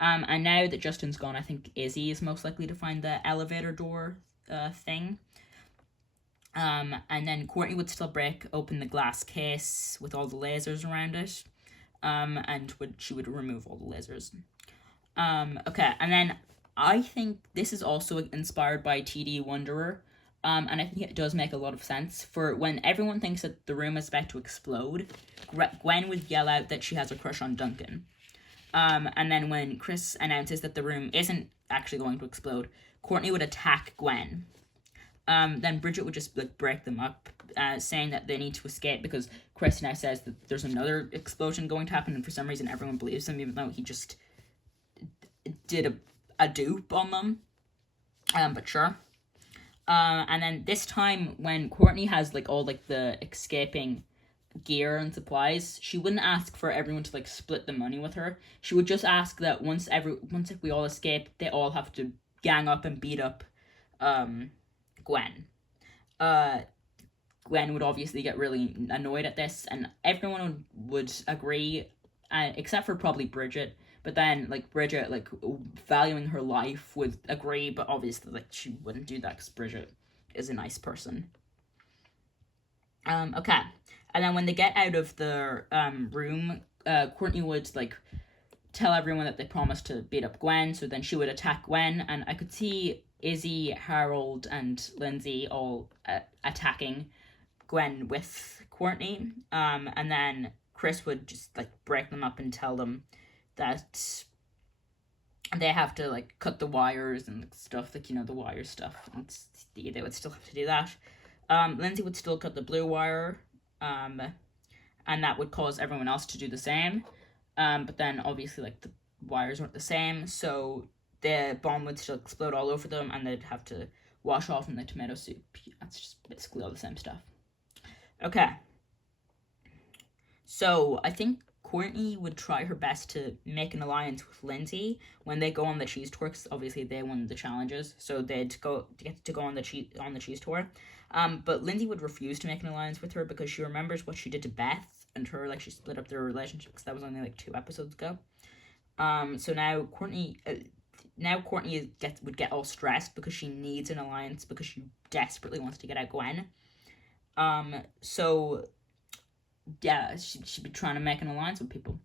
And now that Justin's gone, I think Izzy is most likely to find the elevator door thing. And then Courtney would still break open the glass case with all the lasers around it. And she would remove all the lasers. Okay, and then I think this is also inspired by TD Wanderer. And I think it does make a lot of sense. For when everyone thinks that the room is about to explode, Gwen would yell out that she has a crush on Duncan. And then when Chris announces that the room isn't actually going to explode, Courtney would attack Gwen. Then Bridgette would just like break them up, saying that they need to escape, because Chris now says that there's another explosion going to happen, and for some reason everyone believes him, even though he just did a dupe on them. But sure. And then this time when Courtney has like all like the escaping gear and supplies, she wouldn't ask for everyone to like split the money with her. She would just ask that once we all escape, they all have to gang up and beat up Gwen. Gwen would obviously get really annoyed at this, and everyone would agree, except for probably Bridgette. But then, like, Bridgette, like, valuing her life, would agree, but obviously, like, she wouldn't do that because Bridgette is a nice person. Okay. And then when they get out of the room, Courtney would, like, tell everyone that they promised to beat up Gwen, so then she would attack Gwen, and I could see Izzy, Harold, and Lindsay all attacking Gwen with Courtney, and then Chris would just, like, break them up and tell them that they have to, like, cut the wires and stuff, like, you know, the wire stuff, and they would still have to do that. Lindsay would still cut the blue wire, and that would cause everyone else to do the same, but then, obviously, like, the wires weren't the same, so the bomb would still explode all over them, and they'd have to wash off in the tomato soup. That's just basically all the same stuff. Okay. So, I think Courtney would try her best to make an alliance with Lindsay when they go on the cheese tour, because obviously they won the challenges, so they'd get to go on the cheese tour. But Lindsay would refuse to make an alliance with her because she remembers what she did to Beth and her, like, she split up their relationship, because that was only like 2 episodes ago. So now Courtney would get all stressed because she needs an alliance, because she desperately wants to get out Gwen. So yeah, she'd be trying to make an alliance with people.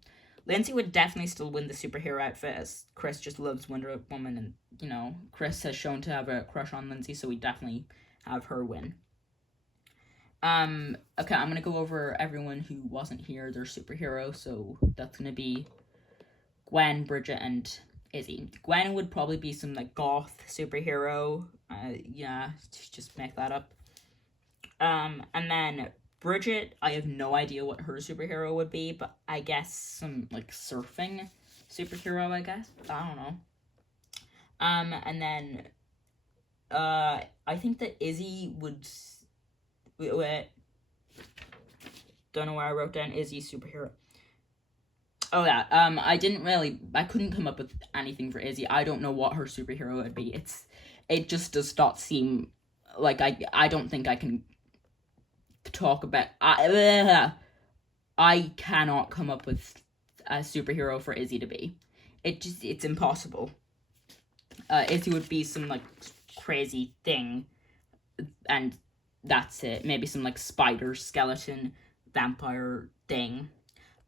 Lindsay would definitely still win the superhero outfit, as Chris just loves Wonder Woman, and, you know, Chris has shown to have a crush on Lindsay, so we definitely have her win. Okay, I'm gonna go over everyone who wasn't here, their superhero, so that's gonna be Gwen, Bridgette, and Izzy. Gwen would probably be some, like, goth superhero, yeah, just make that up. And then Bridgette, I have no idea what her superhero would be, but I guess some, like, surfing superhero, I guess. I don't know. And then, I think that Izzy would... Wait. Don't know where I wrote down Izzy superhero. Oh, yeah. I couldn't come up with anything for Izzy. I don't know what her superhero would be. It just does not seem like I don't think I can talk about... I cannot come up with a superhero for Izzy to be. It's impossible. Izzy would be some, like, crazy thing, and that's it. Maybe some, like, spider, skeleton, vampire thing.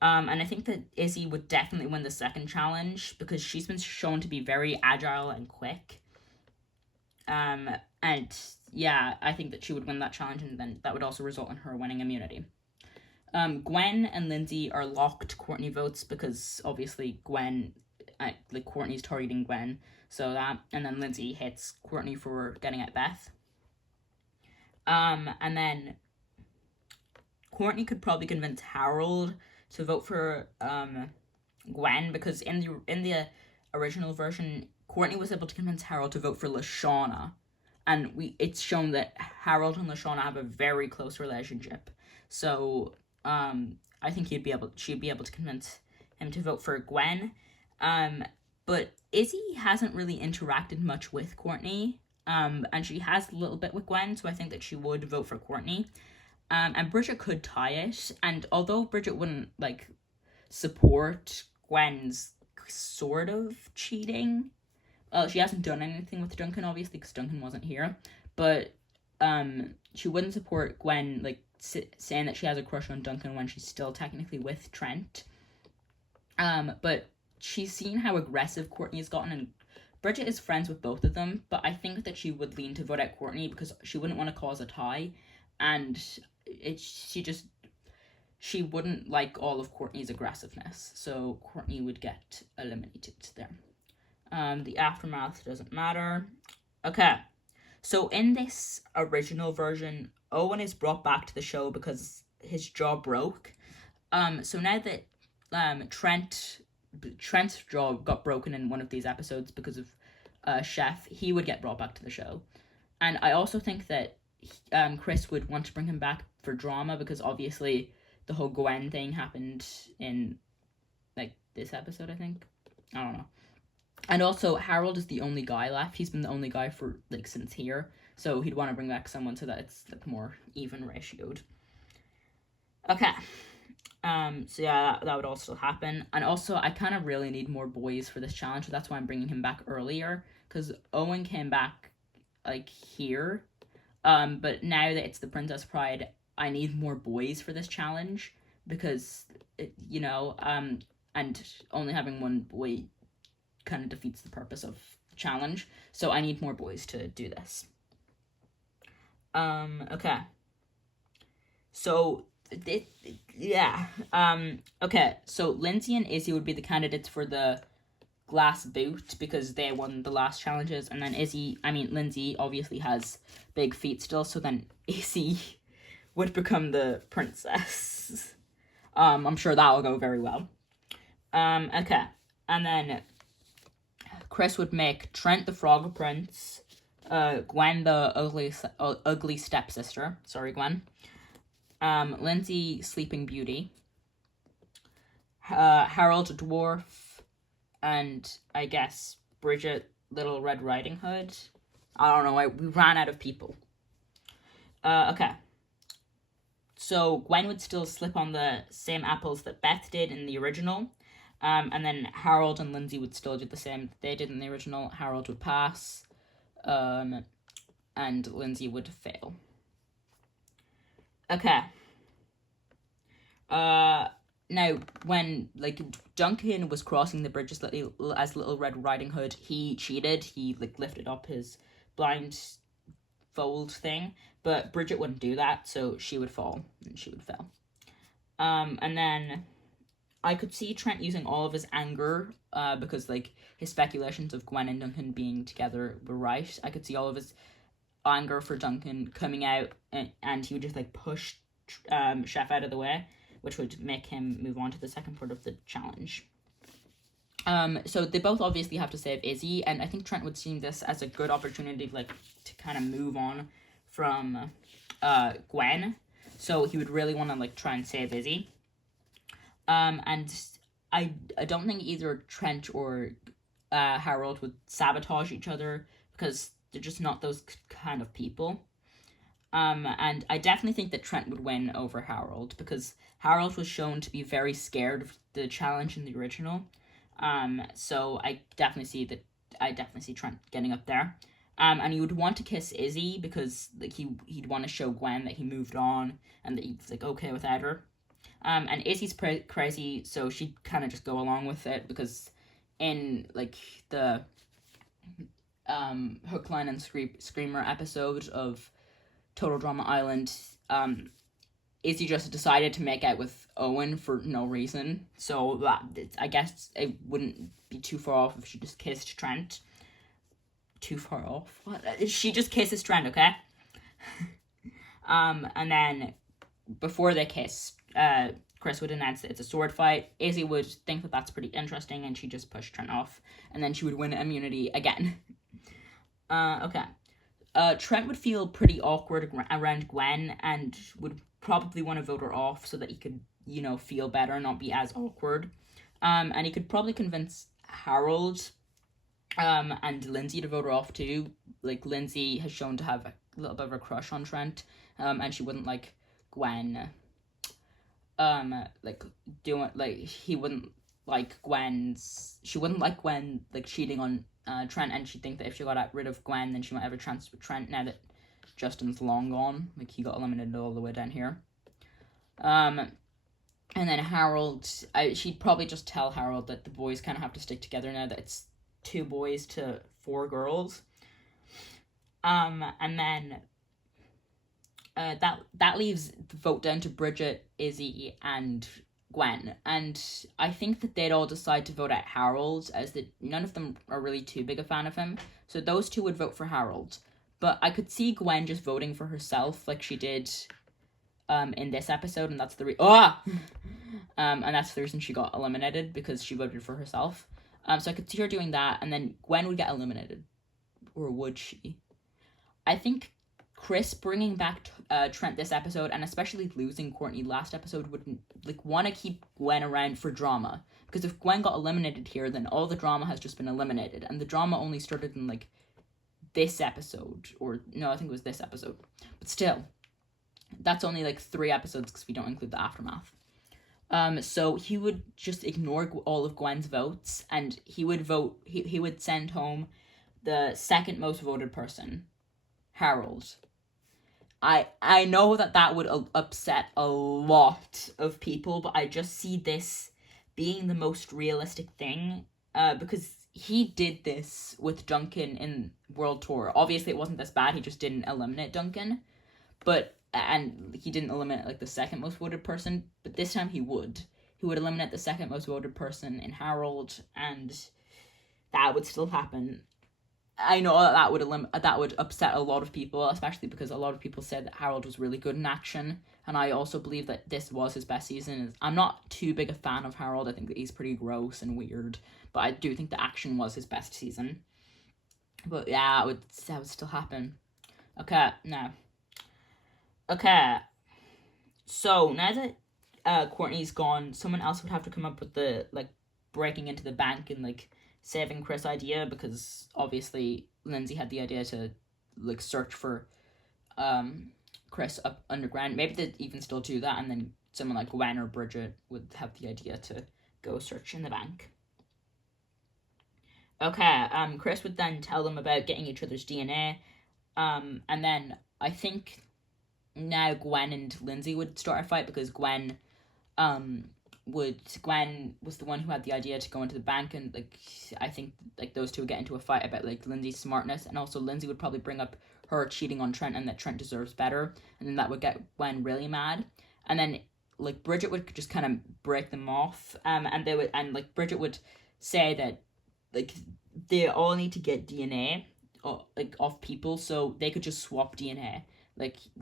And I think that Izzy would definitely win the second challenge, because she's been shown to be very agile and quick. And yeah, I think that she would win that challenge, and then that would also result in her winning immunity. Gwen and Lindsay are locked Courtney votes, because obviously Gwen, like, Courtney's targeting Gwen, so that, and then Lindsay hits Courtney for getting at Beth. And then Courtney could probably convince Harold to vote for Gwen, because in the original version, Courtney was able to convince Harold to vote for Lashawna, and it's shown that Harold and Lashawna have a very close relationship. So I think she'd be able to convince him to vote for Gwen. But Izzy hasn't really interacted much with Courtney, and she has a little bit with Gwen, so I think that she would vote for Courtney. And Bridgette could tie it, and although Bridgette wouldn't, like, support Gwen's sort of cheating, she hasn't done anything with Duncan, obviously, because Duncan wasn't here, but she wouldn't support Gwen, like, saying that she has a crush on Duncan when she's still technically with Trent. But she's seen how aggressive Courtney has gotten, and Bridgette is friends with both of them, but I think that she would lean to vote out Courtney because she wouldn't want to cause a tie, and she wouldn't like all of Courtney's aggressiveness, so Courtney would get eliminated there. The aftermath doesn't matter. Okay, so in this original version, Owen is brought back to the show because his jaw broke. So now that Trent's jaw got broken in one of these episodes because of Chef, he would get brought back to the show. And I also think that Chris would want to bring him back for drama, because obviously the whole Gwen thing happened in, like, this episode, I think. I don't know. And also, Harold is the only guy left. He's been the only guy for, like, since here. So he'd want to bring back someone so that it's, like, more even ratioed. Okay. So yeah, that would all still happen. And also, I kind of really need more boys for this challenge. So that's why I'm bringing him back earlier. Because Owen came back, like, here. But now that it's the Princess Pride, I need more boys for this challenge. Because, you know, and only having one boy kind of defeats the purpose of the challenge. So I need more boys to do this. Okay. So, okay, so Lindsay and Izzy would be the candidates for the glass boot because they won the last challenges, and then Lindsay obviously has big feet still, so then Izzy would become the princess. I'm sure that'll go very well. Okay, and then Chris would make Trent the Frog Prince, Gwen the ugly stepsister. Sorry, Gwen. Lindsay Sleeping Beauty. Harold Dwarf, and I guess Bridgette Little Red Riding Hood. I don't know. We ran out of people. Okay. So Gwen would still slip on the same apples that Beth did in the original. And then Harold and Lindsay would still do the same that they did in the original. Harold would pass. And Lindsay would fail. Okay. Now, when, like, Duncan was crossing the bridge as Little Red Riding Hood, he cheated. He, like, lifted up his blindfold thing. But Bridgette wouldn't do that, so she would fall, and she would fail. And then I could see Trent using all of his anger, because, like, his speculations of Gwen and Duncan being together were right. I could see all of his anger for Duncan coming out, and he would just, like, push Chef out of the way, which would make him move on to the second part of the challenge. So they both obviously have to save Izzy, and I think Trent would see this as a good opportunity, like, to kind of move on from Gwen. So he would really want to, like, try and save Izzy. And I don't think either Trent or Harold would sabotage each other, because they're just not those kind of people. And I definitely think that Trent would win over Harold, because Harold was shown to be very scared of the challenge in the original. So I definitely see Trent getting up there. And he would want to kiss Izzy because, like, he'd want to show Gwen that he moved on and that he's, like, okay without her. And Izzy's crazy, so she'd kind of just go along with it, because in, like, the Hook, Line, and Screamer episode of Total Drama Island, Izzy just decided to make out with Owen for no reason, so that, I guess it wouldn't be too far off if she just kissed Trent. Too far off? What? She just kisses Trent, okay? And then, before they kiss, Chris would announce that it's a sword fight. Izzy would think that that's pretty interesting, and she'd just push Trent off, and then she would win immunity again. Okay. Trent would feel pretty awkward around Gwen, and would probably want to vote her off so that he could, you know, feel better and not be as awkward. And he could probably convince Harold and Lindsay to vote her off too. Like, Lindsay has shown to have a little bit of a crush on Trent, and she wouldn't like Gwen, he wouldn't like she wouldn't like Gwen, like, cheating on Trent, and she'd think that if she got rid of Gwen, then she might have a chance with Trent now that Justin's long gone. Like, he got eliminated all the way down here. And then Harold, she'd probably just tell Harold that the boys kind of have to stick together now that it's 2 boys to 4 girls. And then that leaves the vote down to Bridgette, Izzy, and Gwen. And I think that they'd all decide to vote out Harold, as that none of them are really too big a fan of him. So those 2 would vote for Harold. But I could see Gwen just voting for herself, like she did in this episode, and that's the and that's the reason she got eliminated, because she voted for herself. So I could see her doing that, and then Gwen would get eliminated. Or would she? I think Chris bringing back Trent this episode, and especially losing Courtney last episode, would want to keep Gwen around for drama. Because if Gwen got eliminated here, then all the drama has just been eliminated, and the drama only started in this episode, or no, I think it was this episode. But still, that's only 3 episodes because we don't include the aftermath. So he would just ignore all of Gwen's votes, and he would vote. He would send home the second most voted person, Harold. I know that would upset a lot of people, but I just see this being the most realistic thing, because he did this with Duncan in World Tour. Obviously, it wasn't this bad. He just didn't eliminate Duncan, and he didn't eliminate the second most voted person. But this time he would eliminate the second most voted person in Harold, and that would still happen. I know that would upset a lot of people, especially because a lot of people said that Harold was really good in action, and I also believe that this was his best season. I'm not too big a fan of Harold. I think that he's pretty gross and weird, but I do think the action was his best season. But yeah, that would still happen. Okay, now. Okay, so now that Courtney's gone, someone else would have to come up with the breaking into the bank and saving Chris idea, because obviously Lindsay had the idea to search for Chris up underground. Maybe they'd even still do that, and then someone like Gwen or Bridgette would have the idea to go search in the bank. Okay, Chris would then tell them about getting each other's DNA, and then I think now Gwen and Lindsay would start a fight, because Gwen was the one who had the idea to go into the bank, and I think those two would get into a fight about Lindsay's smartness, and also Lindsay would probably bring up her cheating on Trent and that Trent deserves better, and then that would get Gwen really mad, and then Bridgette would just kind of break them off, and Bridgette would say that they all need to get DNA of people, so they could just swap DNA.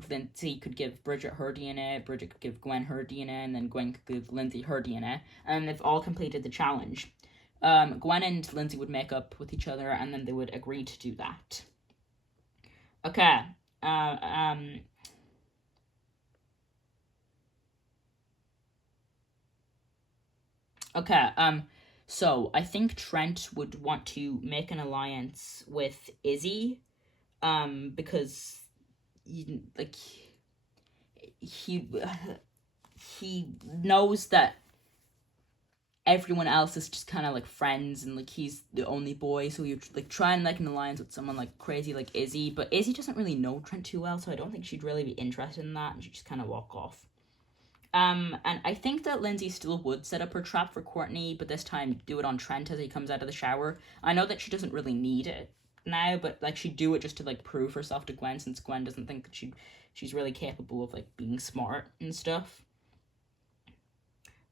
Lindsay could give Bridgette her DNA, Bridgette could give Gwen her DNA, and then Gwen could give Lindsay her DNA, and they've all completed the challenge. Gwen and Lindsay would make up with each other, and then they would agree to do that. Okay. So I think Trent would want to make an alliance with Izzy, because he knows that everyone else is just kind of friends, and he's the only boy, so you try and make an alliance with someone crazy like Izzy, but Izzy doesn't really know Trent too well, so I don't think she'd really be interested in that, and she'd just kind of walk off. And I think that Lindsay still would set up her trap for Courtney, but this time do it on Trent as he comes out of the shower. I know that she doesn't really need it now, but she'd do it just to prove herself to Gwen, since Gwen doesn't think that she's really capable of being smart and stuff.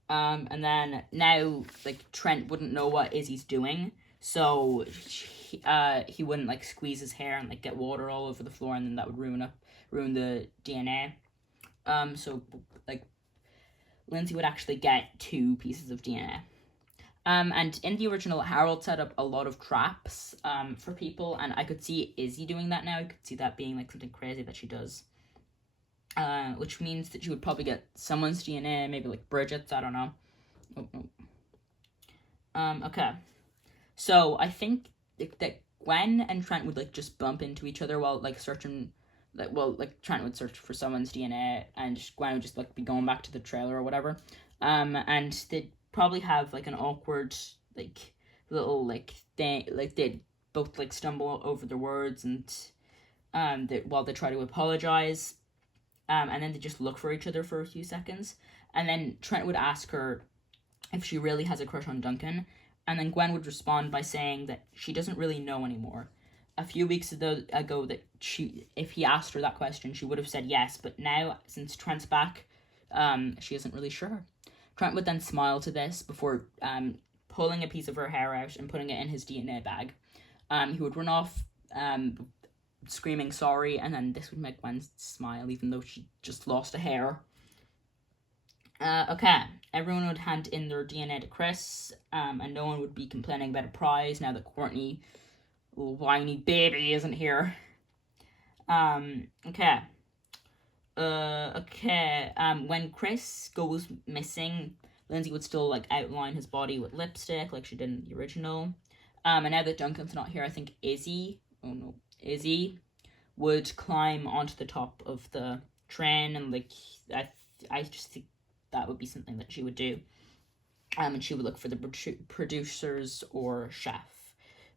And then now Trent wouldn't know what Izzy's doing, so he wouldn't squeeze his hair and get water all over the floor, and then that would ruin the DNA. So Lindsay would actually get 2 pieces of DNA. And in the original, Harold set up a lot of traps for people, and I could see Izzy doing that now. I could see that being something crazy that she does. Which means that she would probably get someone's DNA, maybe Bridgette's, I don't know. Okay. So I think that Gwen and Trent would just bump into each other while searching. Trent would search for someone's DNA, and Gwen would just be going back to the trailer or whatever. And they'd probably have an awkward little thing, they'd both stumble over their words, and while they try to apologize, and then they just look for each other for a few seconds, and then Trent would ask her if she really has a crush on Duncan, and then Gwen would respond by saying that she doesn't really know anymore. A few weeks ago that if he asked her that question, she would have said yes, but now, since Trent's back, she isn't really sure. Trent would then smile to this before pulling a piece of her hair out and putting it in his DNA bag. He would run off screaming sorry, and then this would make Gwen smile, even though she just lost a hair. Okay, everyone would hand in their DNA to Chris, and no one would be complaining about a prize now that Courtney, little whiny baby, isn't here. Okay. Okay. When Chris goes missing, Lindsay would still like outline his body with lipstick, like she did in the original. And now that Duncan's not here, I think Izzy would climb onto the top of the train, and like I just think that would be something that she would do. And she would look for the producers or chef.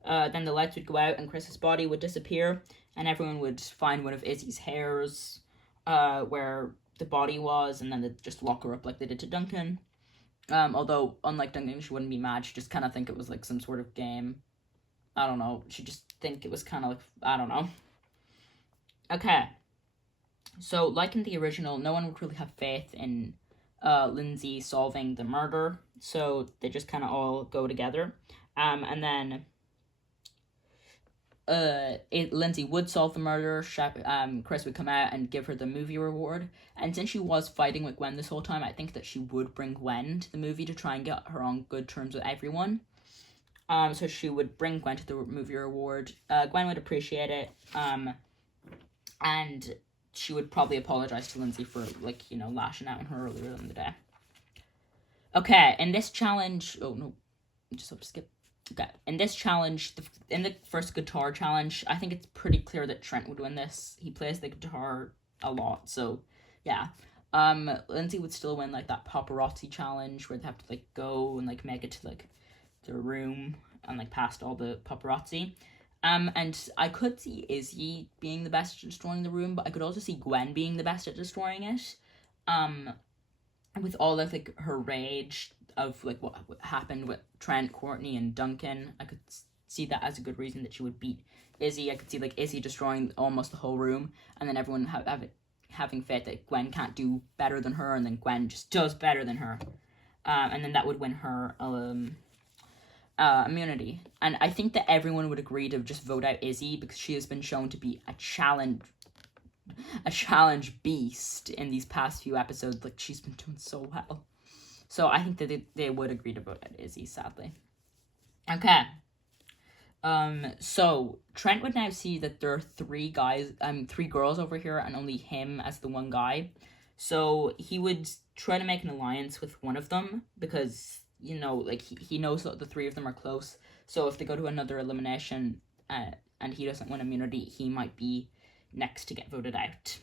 Then the lights would go out, and Chris's body would disappear, and everyone would find one of Izzy's hairs, where the body was, and then they'd just lock her up like they did to Duncan. Although, unlike Duncan, she wouldn't be mad. She just kind of think it was like some sort of game. I don't know. She just think it was kind of like, I don't know. Okay. So, like in the original, no one would really have faith in Lindsay solving the murder. So, they just kind of all go together. And then Lindsay would solve the murder. Chris would come out and give her the movie reward. And since she was fighting with Gwen this whole time, I think that she would bring Gwen to the movie to try and get her on good terms with everyone. So she would bring Gwen to the movie reward. Gwen would appreciate it. And she would probably apologize to Lindsay for, like, lashing out on her earlier in the day. Okay, in this challenge... Oh, no. I just have to skip. Okay, in this challenge, in the first guitar challenge, I think it's pretty clear that Trent would win this. He plays the guitar a lot, so, yeah. Lindsay would still win, like, that paparazzi challenge where they have to, like, go and, like, make it to, like, their room and, like, past all the paparazzi. And I could see Izzy being the best at destroying the room, but I could also see Gwen being the best at destroying it. With all of, like, her rage of, like, what happened with Trent, Courtney, and Duncan, I could see that as a good reason that she would beat Izzy. I could see, like, Izzy destroying almost the whole room, and then everyone having faith that Gwen can't do better than her, and then Gwen just does better than her. And then that would win her, immunity. And I think that everyone would agree to just vote out Izzy because she has been shown to be a challenge beast in these past few episodes. Like, she's been doing so well. So I think that they would agree to vote out Izzy, sadly. Okay. So Trent would now see that there are three girls over here and only him as the one guy. So he would try to make an alliance with one of them because, like, he knows that the three of them are close. So if they go to another elimination and he doesn't win immunity, he might be next to get voted out.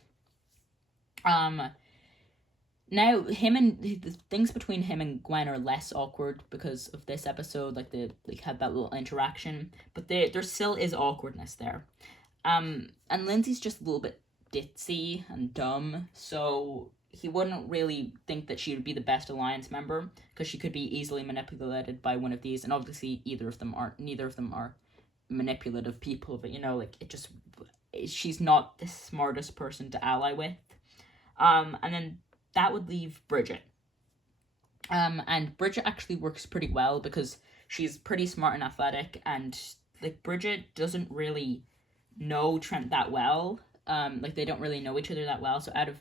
Now, the things between him and Gwen are less awkward because of this episode. Like, they had that little interaction, but there still is awkwardness there. And Lindsay's just a little bit ditzy and dumb, so he wouldn't really think that she would be the best alliance member because she could be easily manipulated by one of these, and obviously neither of them are manipulative people, but she's not the smartest person to ally with. And then that would leave Bridgette. And Bridgette actually works pretty well because she's pretty smart and athletic, and, like, Bridgette doesn't really know Trent that well. Like, they don't really know each other that well, so out of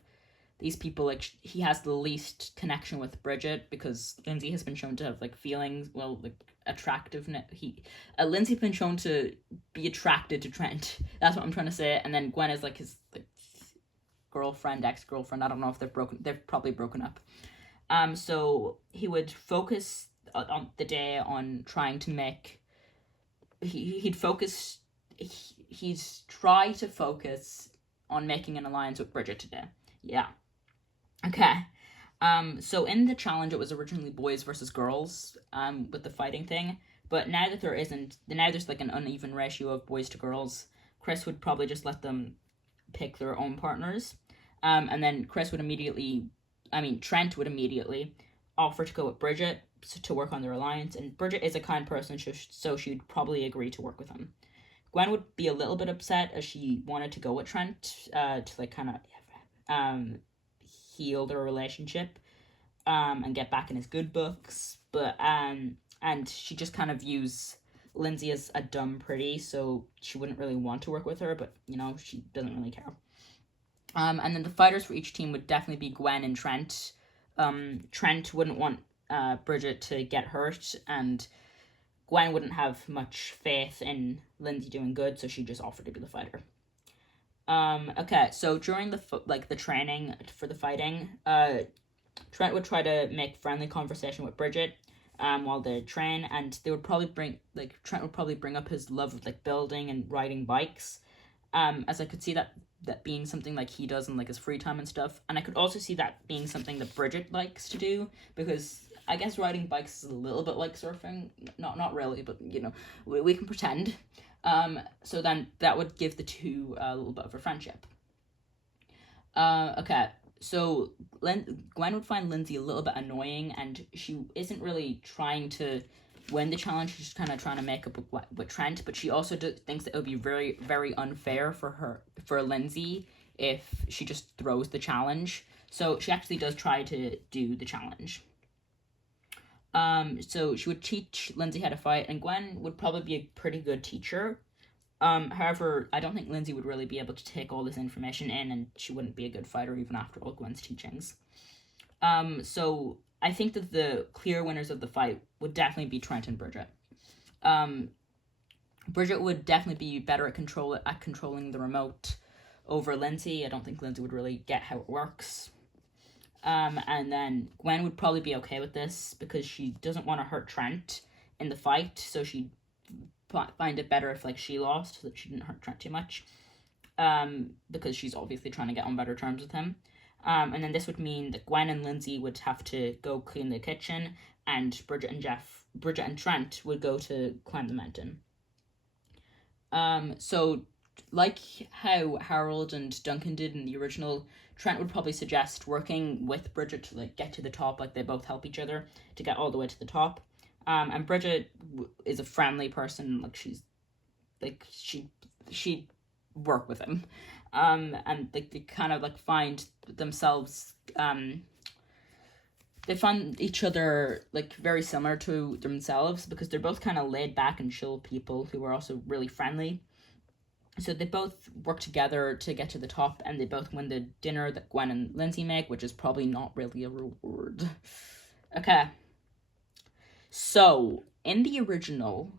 these people, like, he has the least connection with Bridgette because Lindsay has been shown to have, like, feelings, well, like, attractiveness. Lindsay's been shown to be attracted to Trent. That's what I'm trying to say. And then Gwen is, like, his, like, ex-girlfriend. I don't know if they've probably broken up. So he would focus on the day on trying to make, he'd try to focus on making an alliance with Bridgette today. Yeah. Okay. So in the challenge, it was originally boys versus girls, with the fighting thing. But now that there's like an uneven ratio of boys to girls, Chris would probably just let them pick their own partners. And then Trent would immediately offer to go with Bridgette to work on their alliance. And Bridgette is a kind person, so she'd probably agree to work with him. Gwen would be a little bit upset as she wanted to go with Trent to, like, kind of heal their relationship and get back in his good books. But and she just kind of views Lindsay as a dumb pretty, so she wouldn't really want to work with her, but, she doesn't really care. And then the fighters for each team would definitely be Gwen and Trent. Trent wouldn't want Bridgette to get hurt, and Gwen wouldn't have much faith in Lindsay doing good, so she just offered to be the fighter. Okay, so during the training for the fighting, Trent would try to make friendly conversation with Bridgette, while they train, and they would probably Trent would probably bring up his love of like building and riding bikes, as I could see that being something like he does in like his free time and stuff, and I could also see that being something that Bridgette likes to do, because I guess riding bikes is a little bit like surfing, not really, but we can pretend. So then that would give the two a little bit of a friendship. Okay, so Gwen would find Lindsay a little bit annoying, and she isn't really trying to win the challenge. She's just kind of trying to make up with Trent, but she also thinks that it would be very, very unfair for Lindsay if she just throws the challenge. So she actually does try to do the challenge. So she would teach Lindsay how to fight, and Gwen would probably be a pretty good teacher. However, I don't think Lindsay would really be able to take all this information in, and she wouldn't be a good fighter even after all Gwen's teachings. So I think that the clear winners of the fight would definitely be Trent and Bridgette. Bridgette would definitely be better at controlling the remote over Lindsay. I don't think Lindsay would really get how it works. And then Gwen would probably be okay with this because she doesn't want to hurt Trent in the fight, so she'd find it better if like she lost, so that she didn't hurt Trent too much, because she's obviously trying to get on better terms with him. And then this would mean that Gwen and Lindsay would have to go clean the kitchen, and Bridgette and Trent would go to climb the mountain. So like how Harold and Duncan did in the original, Trent would probably suggest working with Bridgette to like get to the top, like they both help each other to get all the way to the top. And Bridgette is a friendly person, like she'd work with him. And like they kind of like find themselves, they find each other like very similar to themselves, because they're both kind of laid back and chill people who are also really friendly. So they both work together to get to the top, and they both win the dinner that Gwen and Lindsay make, which is probably not really a reward. Okay. So, in the original,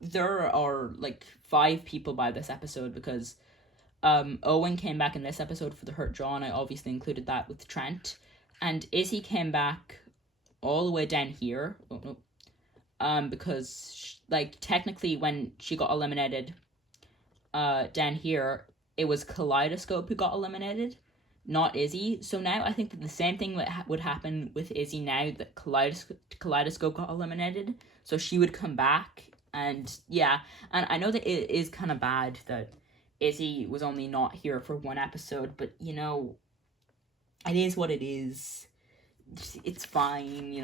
there are like 5 people by this episode, because Owen came back in this episode for the hurt jaw, and I obviously included that with Trent. And Izzy came back all the way down here. Oh, no. Because like technically when she got eliminated down here, it was Kaleidoscope who got eliminated, not Izzy. So now I think that the same thing would happen with Izzy now that Kaleidoscope got eliminated. So she would come back, and yeah, and I know that it is kind of bad that Izzy was only not here for 1 episode, but it is what it is. It's fine,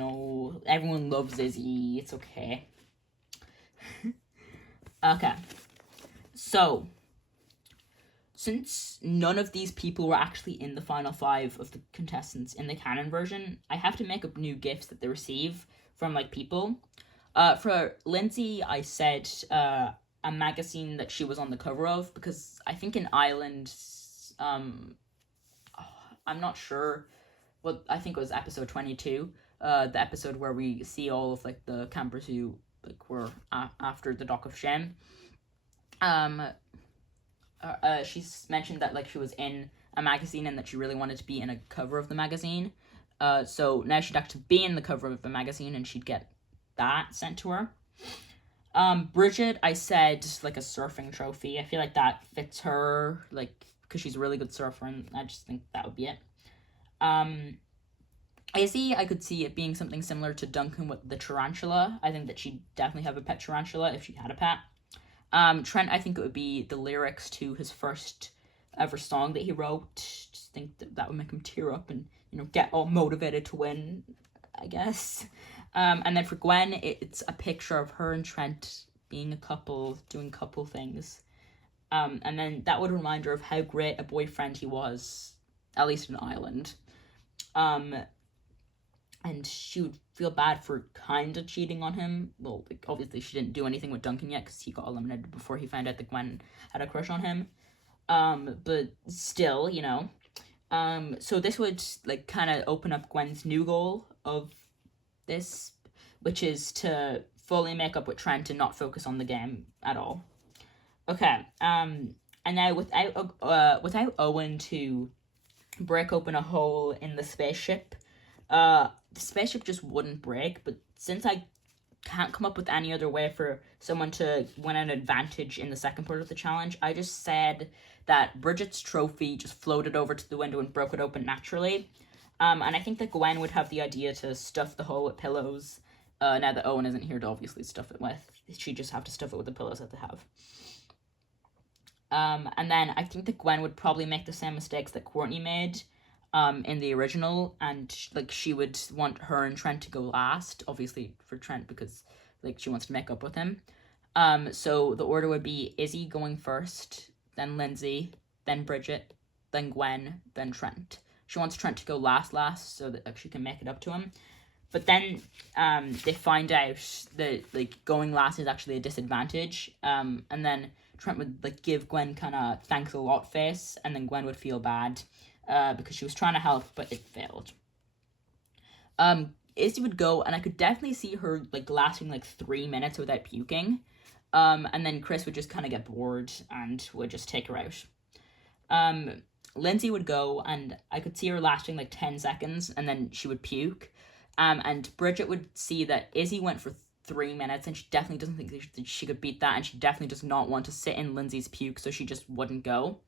everyone loves Izzy, it's okay. Okay, so since none of these people were actually in the final 5 of the contestants in the canon version, I have to make up new gifts that they receive from like people. For Lindsay, I said a magazine that she was on the cover of, because I think in Ireland, I'm not sure, well, I think it was episode 22, the episode where we see all of like the campers who like were after the Dock of Shame. She's mentioned that like she was in a magazine and that she really wanted to be in a cover of the magazine. So now she'd actually be in the cover of the magazine, and she'd get that sent to her. Bridgette, I said like a surfing trophy. I feel like that fits her, like, because she's a really good surfer, and I just think that would be it. Izzy, I could see it being something similar to Duncan with the tarantula. I think that she'd definitely have a pet tarantula if she had a pet. Trent, I think it would be the lyrics to his first ever song that he wrote. Just think that would make him tear up and get all motivated to win, I guess. And then for Gwen, it's a picture of her and Trent being a couple, doing couple things. And then that would remind her of how great a boyfriend he was, at least in Ireland. And she would feel bad for kind of cheating on him. Well, like, obviously she didn't do anything with Duncan yet, because he got eliminated before he found out that Gwen had a crush on him. But still, so this would like kind of open up Gwen's new goal of this, which is to fully make up with Trent and not focus on the game at all. Okay, and And now without Owen to break open a hole in the spaceship, the spaceship just wouldn't break. But since I can't come up with any other way for someone to win an advantage in the second part of the challenge, I just said that Bridgette's trophy just floated over to the window and broke it open naturally. And I think that Gwen would have the idea to stuff the hole with pillows. Now that Owen isn't here to obviously stuff it with, she'd just have to stuff it with the pillows that they have. And then I think that Gwen would probably make the same mistakes that Courtney made in the original, and like she would want her and Trent to go last, obviously for Trent because like she wants to make up with him. So the order would be Izzy going first, then Lindsay, then Bridgette, then Gwen, then Trent. She wants Trent to go last so that like she can make it up to him. But then they find out that like going last is actually a disadvantage. And then Trent would like give Gwen kind of thanks a lot face, and then Gwen would feel bad because she was trying to help, but it failed. Izzy would go, and I could definitely see her like lasting like 3 minutes without puking. And then Chris would just kind of get bored and would just take her out. Lindsay would go, and I could see her lasting like 10 seconds, and then she would puke. And Bridgette would see that Izzy went for 3 minutes, and she definitely doesn't think that she could beat that, and she definitely does not want to sit in Lindsay's puke, so she just wouldn't go.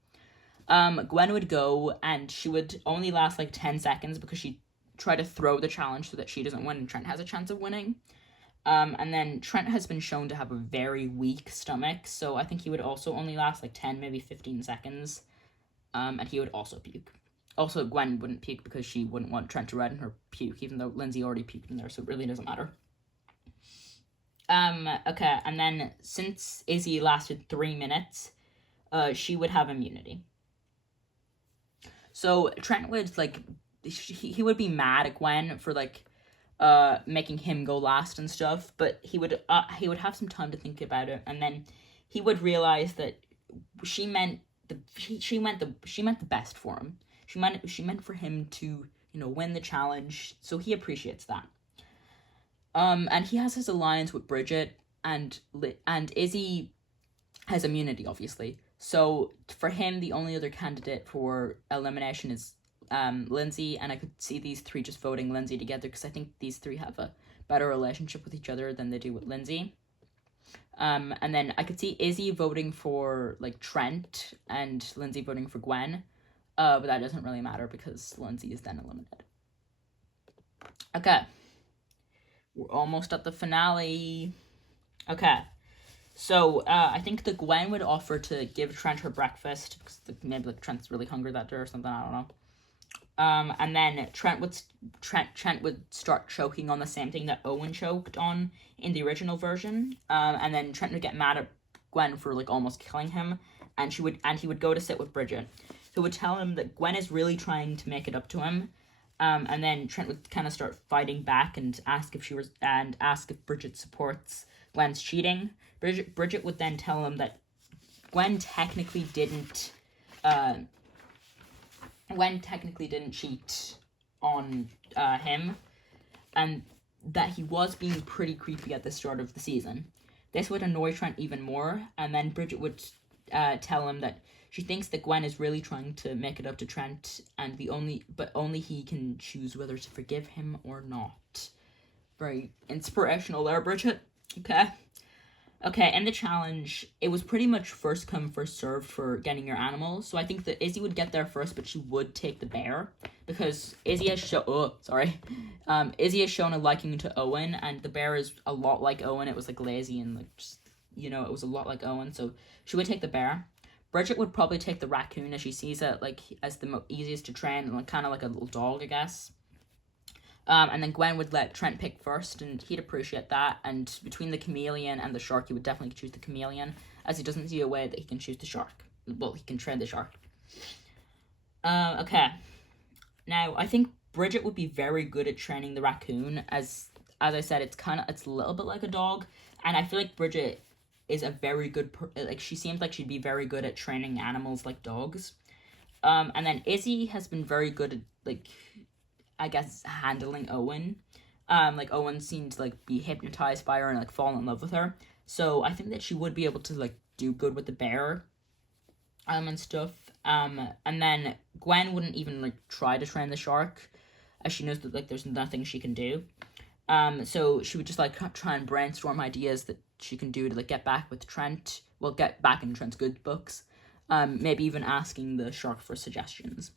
Gwen would go, and she would only last like 10 seconds because she'd try to throw the challenge so that she doesn't win and Trent has a chance of winning. And then Trent has been shown to have a very weak stomach, so I think he would also only last like 10, maybe 15 seconds. And he would also puke. Also, Gwen wouldn't puke because she wouldn't want Trent to redden her puke, even though Lindsay already puked in there, so it really doesn't matter. Okay, and then since Izzy lasted 3 minutes, she would have immunity. So Trent would, like, he would be mad at Gwen for, like, making him go last and stuff, but he would have some time to think about it, and then he would realize that she meant the best for him. She meant for him to, win the challenge, so he appreciates that. And he has his alliance with Bridgette, and Izzy has immunity, obviously. So for him, the only other candidate for elimination is Lindsay, and I could see these three just voting Lindsay together because I think these three have a better relationship with each other than they do with Lindsay. And then I could see Izzy voting for like Trent and Lindsay voting for Gwen. But that doesn't really matter because Lindsay is then eliminated. Okay. We're almost at the finale. Okay. So, I think that Gwen would offer to give Trent her breakfast because maybe like Trent's really hungry that day or something, I don't know. And then Trent would start choking on the same thing that Owen choked on in the original version. And then Trent would get mad at Gwen for like almost killing him, and he would go to sit with Bridgette, who would tell him that Gwen is really trying to make it up to him. And then Trent would kind of start fighting back and ask if Bridgette supports Gwen's cheating. Bridgette would then tell him that Gwen technically didn't cheat on him, and that he was being pretty creepy at the start of the season. This would annoy Trent even more, and then Bridgette would tell him that she thinks that Gwen is really trying to make it up to Trent, and only he can choose whether to forgive him or not. Very inspirational there, Bridgette. Okay, in the challenge, it was pretty much first come, first served for getting your animals. So I think that Izzy would get there first, but she would take the bear because Izzy has shown a liking to Owen, and the bear is a lot like Owen. It was like lazy and like just, it was a lot like Owen, so she would take the bear. Bridgette would probably take the raccoon as she sees it like as the easiest to train and like kind of like a little dog, I guess. And then Gwen would let Trent pick first, and he'd appreciate that. And between the chameleon and the shark, he would definitely choose the chameleon, as he doesn't see a way that he can choose the shark. Well, he can train the shark. Okay. Now, I think Bridgette would be very good at training the raccoon, as I said, it's a little bit like a dog, and I feel like Bridgette is a very good, she seems like she'd be very good at training animals like dogs. And then Izzy has been very good at, like, I guess, handling Owen. Like, Owen seemed to, like, be hypnotized by her and, like, fall in love with her. So I think that she would be able to, like, do good with the bear. and stuff. And then Gwen wouldn't even like try to train the shark, as she knows that like there's nothing she can do. So she would just like try and brainstorm ideas that she can do to like get back with Trent. Well, get back in Trent's good books. Maybe even asking the shark for suggestions.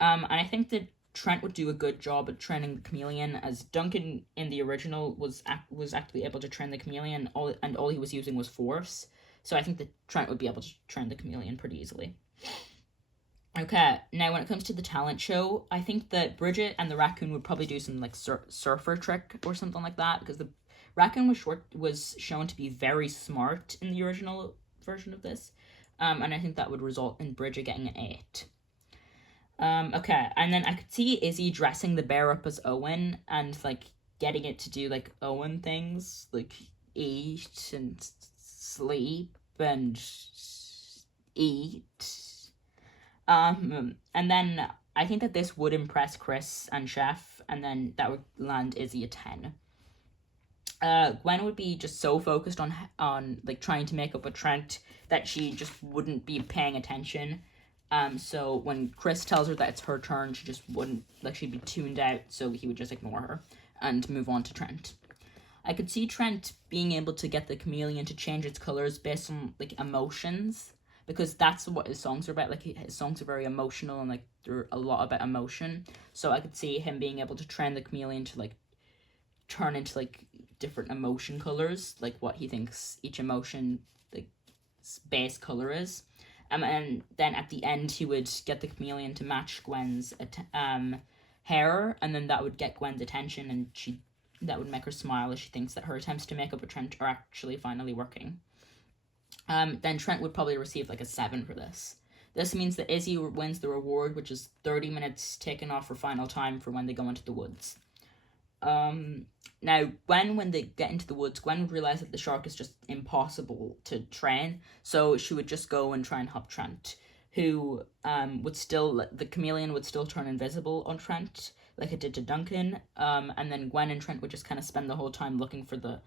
And I think that Trent would do a good job at training the chameleon, as Duncan in the original was actually able to train the chameleon, and all he was using was force. So I think that Trent would be able to train the chameleon pretty easily. Okay, now when it comes to the talent show, I think that Bridgette and the raccoon would probably do some like surfer trick or something like that, because the raccoon was shown to be very smart in the original version of this, and I think that would result in Bridgette getting an 8. Okay, and then I could see Izzy dressing the bear up as Owen and like getting it to do like Owen things, like eat and sleep and eat. And then I think that this would impress Chris and Geoff, and then that would land Izzy a 10. Gwen would be just so focused on like trying to make up with Trent that she just wouldn't be paying attention. So when Chris tells her that it's her turn, she just wouldn't, like, she'd be tuned out, so he would just ignore her and move on to Trent. I could see Trent being able to get the chameleon to change its colors based on like emotions, because that's what his songs are about. Like his songs are very emotional and like they're a lot about emotion. So I could see him being able to train the chameleon to like turn into like different emotion colors, like what he thinks each emotion like base color is. And then at the end he would get the chameleon to match Gwen's hair, and then that would get Gwen's attention, and that would make her smile as she thinks that her attempts to make up with Trent are actually finally working. Then Trent would probably receive like a 7 for this. This means that Izzy wins the reward, which is 30 minutes taken off for final time for when they go into the woods. Now, when they get into the woods, Gwen would realize that the shark is just impossible to train, so she would just go and try and help Trent, who the chameleon would still turn invisible on Trent, like it did to Duncan, and then Gwen and Trent would just kind of spend the whole time looking for the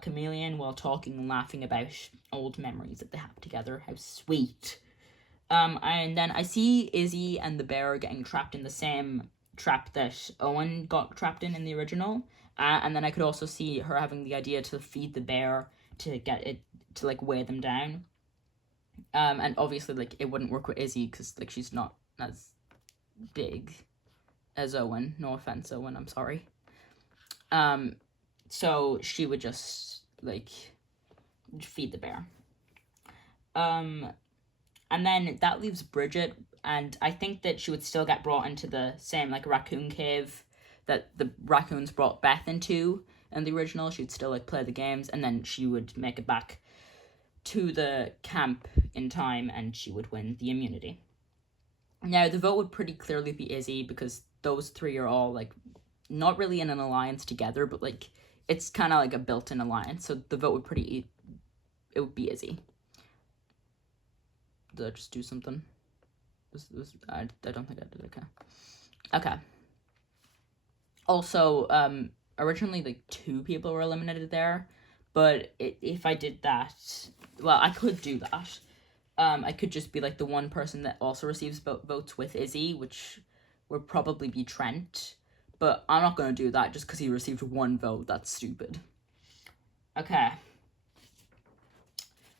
chameleon while talking and laughing about old memories that they have together. How sweet. And then I see Izzy and the bear getting trapped in the same trap that Owen got trapped in the original, and then I could also see her having the idea to feed the bear to get it to like weigh them down, and obviously like it wouldn't work with Izzy because like she's not as big as Owen. No offense, Owen, I'm sorry. So she would just like feed the bear. And then that leaves Bridgette, and I think that she would still get brought into the same like raccoon cave that the raccoons brought Beth into in the original. She'd still like play the games, and then she would make it back to the camp in time, and she would win the immunity. Now the vote would pretty clearly be Izzy, because those three are all like not really in an alliance together, but like it's kind of like a built-in alliance. So the vote would it would be Izzy. Did I just do something? I don't think I did. Okay. Also, originally like 2 people were eliminated there, but if I did that, well, I could do that. I could just be like the one person that also receives votes with Izzy, which would probably be Trent, but I'm not going to do that just because he received 1 vote. That's stupid. Okay.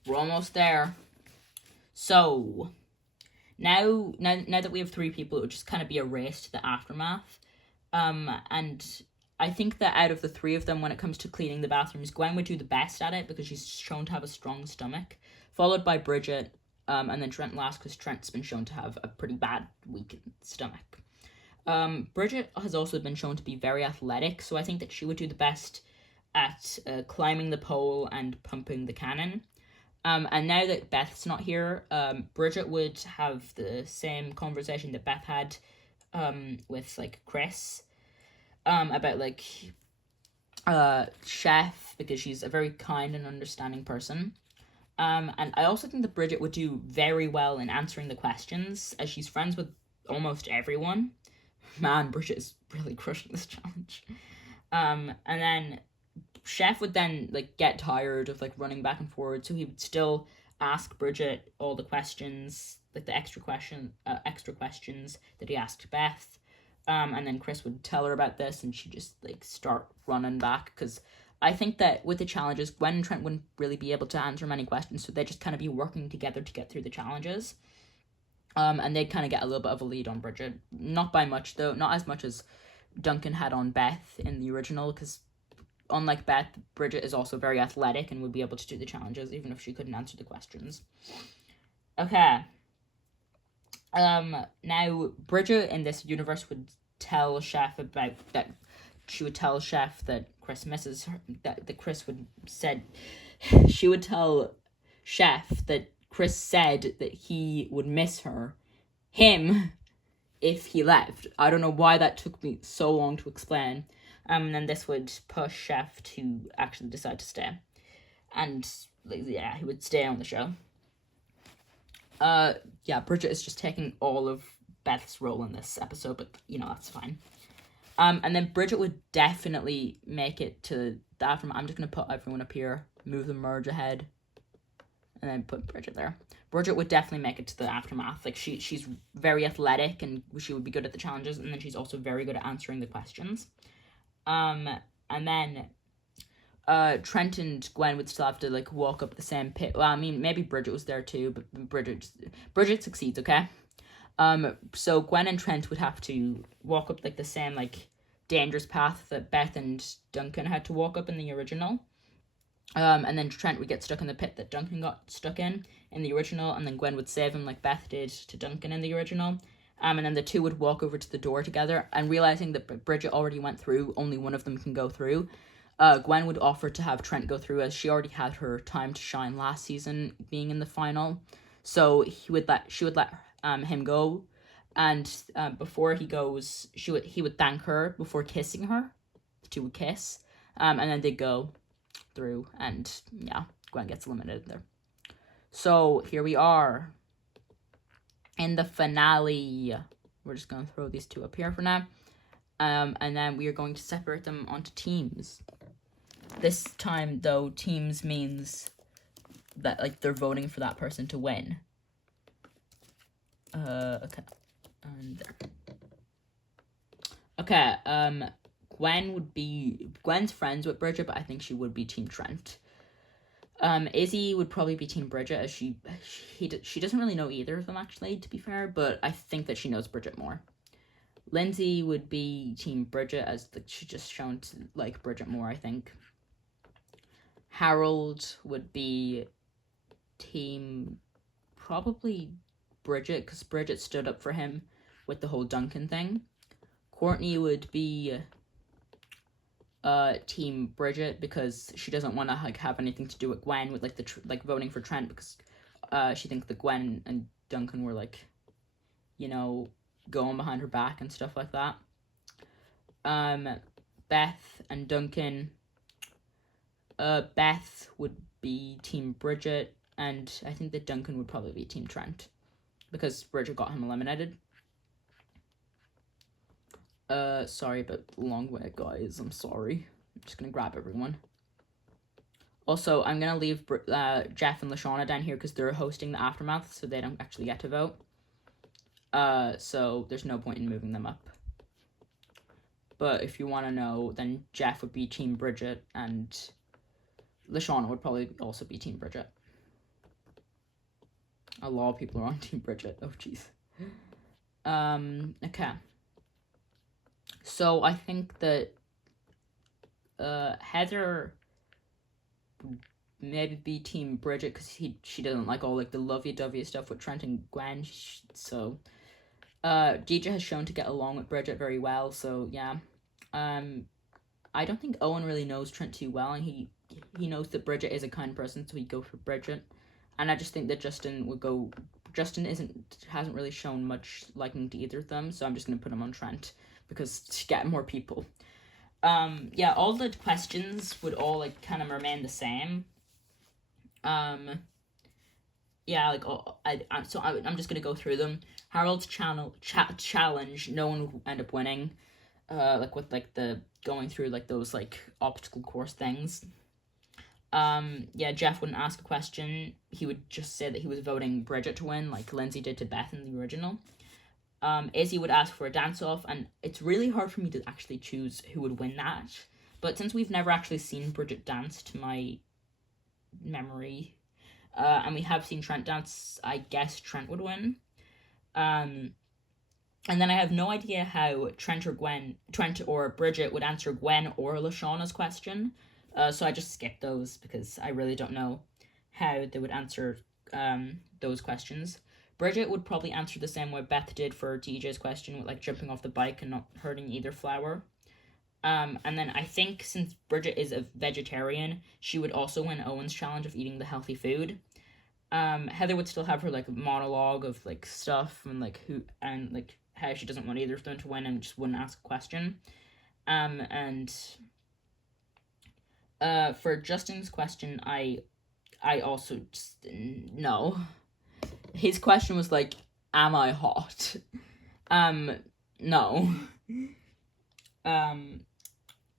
We're almost there. So, now that we have 3 people, it would just kind of be a race to the aftermath. And I think that out of the 3 of them, when it comes to cleaning the bathrooms, Gwen would do the best at it because she's shown to have a strong stomach, followed by Bridgette, and then Trent last because Trent's been shown to have a pretty bad, weak stomach. Bridgette has also been shown to be very athletic, so I think that she would do the best at climbing the pole and pumping the cannon. And now that Beth's not here, Bridgette would have the same conversation that Beth had with like Chris about like Chef, because she's a very kind and understanding person. And I also think that Bridgette would do very well in answering the questions, as she's friends with almost everyone. Man, Bridgette is really crushing this challenge. And then Chef would then like get tired of like running back and forward, so he would still ask Bridgette all the questions, like the extra questions that he asked Beth. And then Chris would tell her about this, and she'd just like start running back, because I think that with the challenges, Gwen and Trent wouldn't really be able to answer many questions, so they'd just kind of be working together to get through the challenges. And they'd kind of get a little bit of a lead on Bridgette. Not by much, though. Not as much as Duncan had on Beth in the original, because unlike Beth, Bridgette is also very athletic and would be able to do the challenges, even if she couldn't answer the questions. Okay. Now, Bridgette in this universe would tell Geoff about that. She would tell Geoff that Chris misses her. That Chris would said. She would tell Geoff that Chris said that he would miss him, if he left. I don't know why that took me so long to explain. And then this would push Geoff to actually decide to stay, and yeah, he would stay on the show. Yeah, Bridgette is just taking all of Beth's role in this episode, but that's fine. And then Bridgette would definitely make it to the aftermath. I'm just gonna put everyone up here, move the merge ahead, and then put Bridgette there. Bridgette would definitely make it to the aftermath. Like she's very athletic, and she would be good at the challenges, and then she's also very good at answering the questions. And then Trent and Gwen would still have to like walk up the same pit. Well, I mean, maybe Bridgette was there too, but Bridgette succeeds, okay? So Gwen and Trent would have to walk up like the same like dangerous path that Beth and Duncan had to walk up in the original. And then Trent would get stuck in the pit that Duncan got stuck in the original, and then Gwen would save him like Beth did to Duncan in the original. And then the two would walk over to the door together, and realizing that Bridgette already went through, only one of them can go through. Gwen would offer to have Trent go through, as she already had her time to shine last season, being in the final. So she would let him go, and before he goes, he would thank her before kissing her. The two would kiss, and then they go through, and yeah, Gwen gets eliminated there. So here we are in the finale. We're just gonna throw these two up here for now, and then we are going to separate them onto teams. This time, though, teams means that like they're voting for that person to win. Okay, and there. Okay, Gwen's friends with Bridgette, but I think she would be Team Trent. Izzy would probably be Team Bridgette, as she doesn't really know either of them, actually, to be fair, but I think that she knows Bridgette more. Lindsay would be Team Bridgette, as she just shown to like Bridgette more, I think. Harold would be Team probably Bridgette, because Bridgette stood up for him with the whole Duncan thing. Courtney would be Team Bridgette, because she doesn't want to like have anything to do with Gwen, with like voting for Trent, because she thinks that Gwen and Duncan were like, going behind her back and stuff like that. Beth and Duncan. Beth would be Team Bridgette, and I think that Duncan would probably be Team Trent, because Bridgette got him eliminated. Sorry about the long way, guys. I'm sorry. I'm just gonna grab everyone. Also, I'm gonna leave Geoff and Lashawna down here because they're hosting the aftermath, so they don't actually get to vote. So there's no point in moving them up. But if you want to know, then Geoff would be Team Bridgette, and Lashawna would probably also be Team Bridgette. A lot of people are on Team Bridgette. Oh, jeez. Okay. So I think that Heather would maybe be Team Bridgette, because she doesn't like all like the lovey-dovey stuff with Trent and Gwen. So Deidre has shown to get along with Bridgette very well. So yeah. I don't think Owen really knows Trent too well, and he knows that Bridgette is a kind person, so he'd go for Bridgette. And I just think that Justin would go. Justin hasn't really shown much liking to either of them, so I'm just gonna put him on Trent, because to get more people. Yeah, all the questions would all like kind of remain the same. Yeah, like I'm just gonna go through them. Harold's challenge, no one will end up winning. Like with like the going through like those like obstacle course things. Yeah, Geoff wouldn't ask a question. He would just say that he was voting Bridgette to win, like Lindsay did to Beth in the original. Izzy would ask for a dance-off, and it's really hard for me to actually choose who would win that. But since we've never actually seen Bridgette dance to my memory, and we have seen Trent dance, I guess Trent would win. And then I have no idea how Trent or Bridgette would answer Gwen or Lashauna's question. So I just skipped those because I really don't know how they would answer those questions. Bridgette would probably answer the same way Beth did for DJ's question, with like jumping off the bike and not hurting either flower. And then I think since Bridgette is a vegetarian, she would also win Owen's challenge of eating the healthy food. Heather would still have her like monologue of like stuff and like how she doesn't want either of them to win and just wouldn't ask a question. And for Justin's question, I also just no. His question was like, am I hot? No.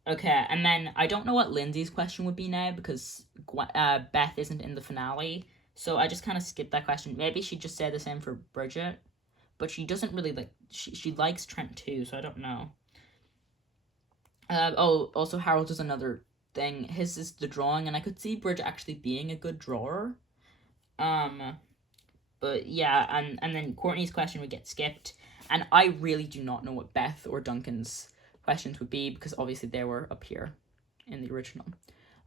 Okay, and then I don't know what Lindsay's question would be now because Beth isn't in the finale, so I just kind of skipped that question. Maybe she'd just say the same for Bridgette, but she doesn't really like, she likes Trent too, so I don't know. Also Harold is another thing. His is the drawing, and I could see Bridgette actually being a good drawer. But yeah, and then Courtney's question would get skipped, and I really do not know what Beth or Duncan's questions would be because obviously they were up here in the original.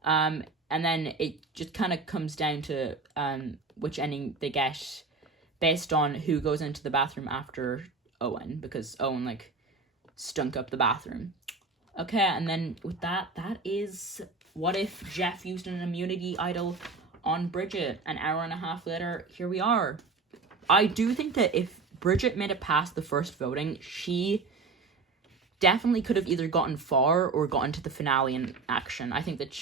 And then it just kind of comes down to which ending they get based on who goes into the bathroom after Owen, because Owen like stunk up the bathroom. Okay, and then with that is what if Geoff used an immunity idol on Bridgette. An hour and a half later, here we are. I do think that if Bridgette made it past the first voting, she definitely could have either gotten far or gotten to the finale in action. I think that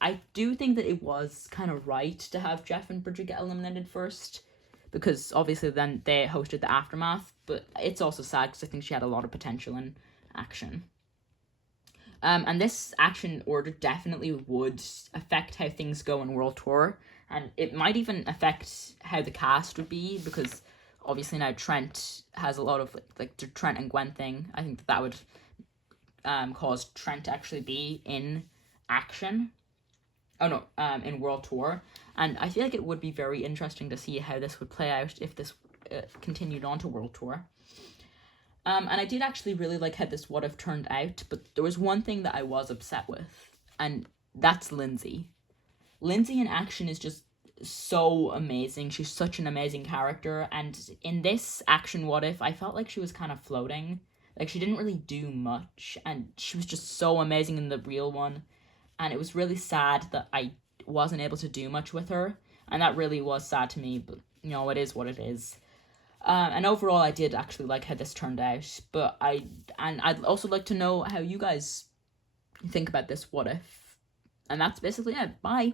I do think that it was kind of right to have Geoff and Bridgette get eliminated first, because obviously then they hosted the aftermath, but it's also sad because I think she had a lot of potential in action. And this action order definitely would affect how things go in World Tour, and it might even affect how the cast would be, because obviously now Trent has a lot of like the Trent and Gwen thing. I think that would cause Trent to actually be in action. In World Tour, and I feel like it would be very interesting to see how this would play out if this continued on to World Tour. And I did actually really like how this would have turned out, but there was one thing that I was upset with, and that's Lindsay. Lindsay in action is just so amazing. She's such an amazing character, and in this action what if, I felt like she was kind of floating. Like, she didn't really do much, and she was just so amazing in the real one, and it was really sad that I wasn't able to do much with her, and that really was sad to me, but, you know, it is what it is. And overall, I did actually like how this turned out, but I'd also like to know how you guys think about this what if. And that's basically it. Bye.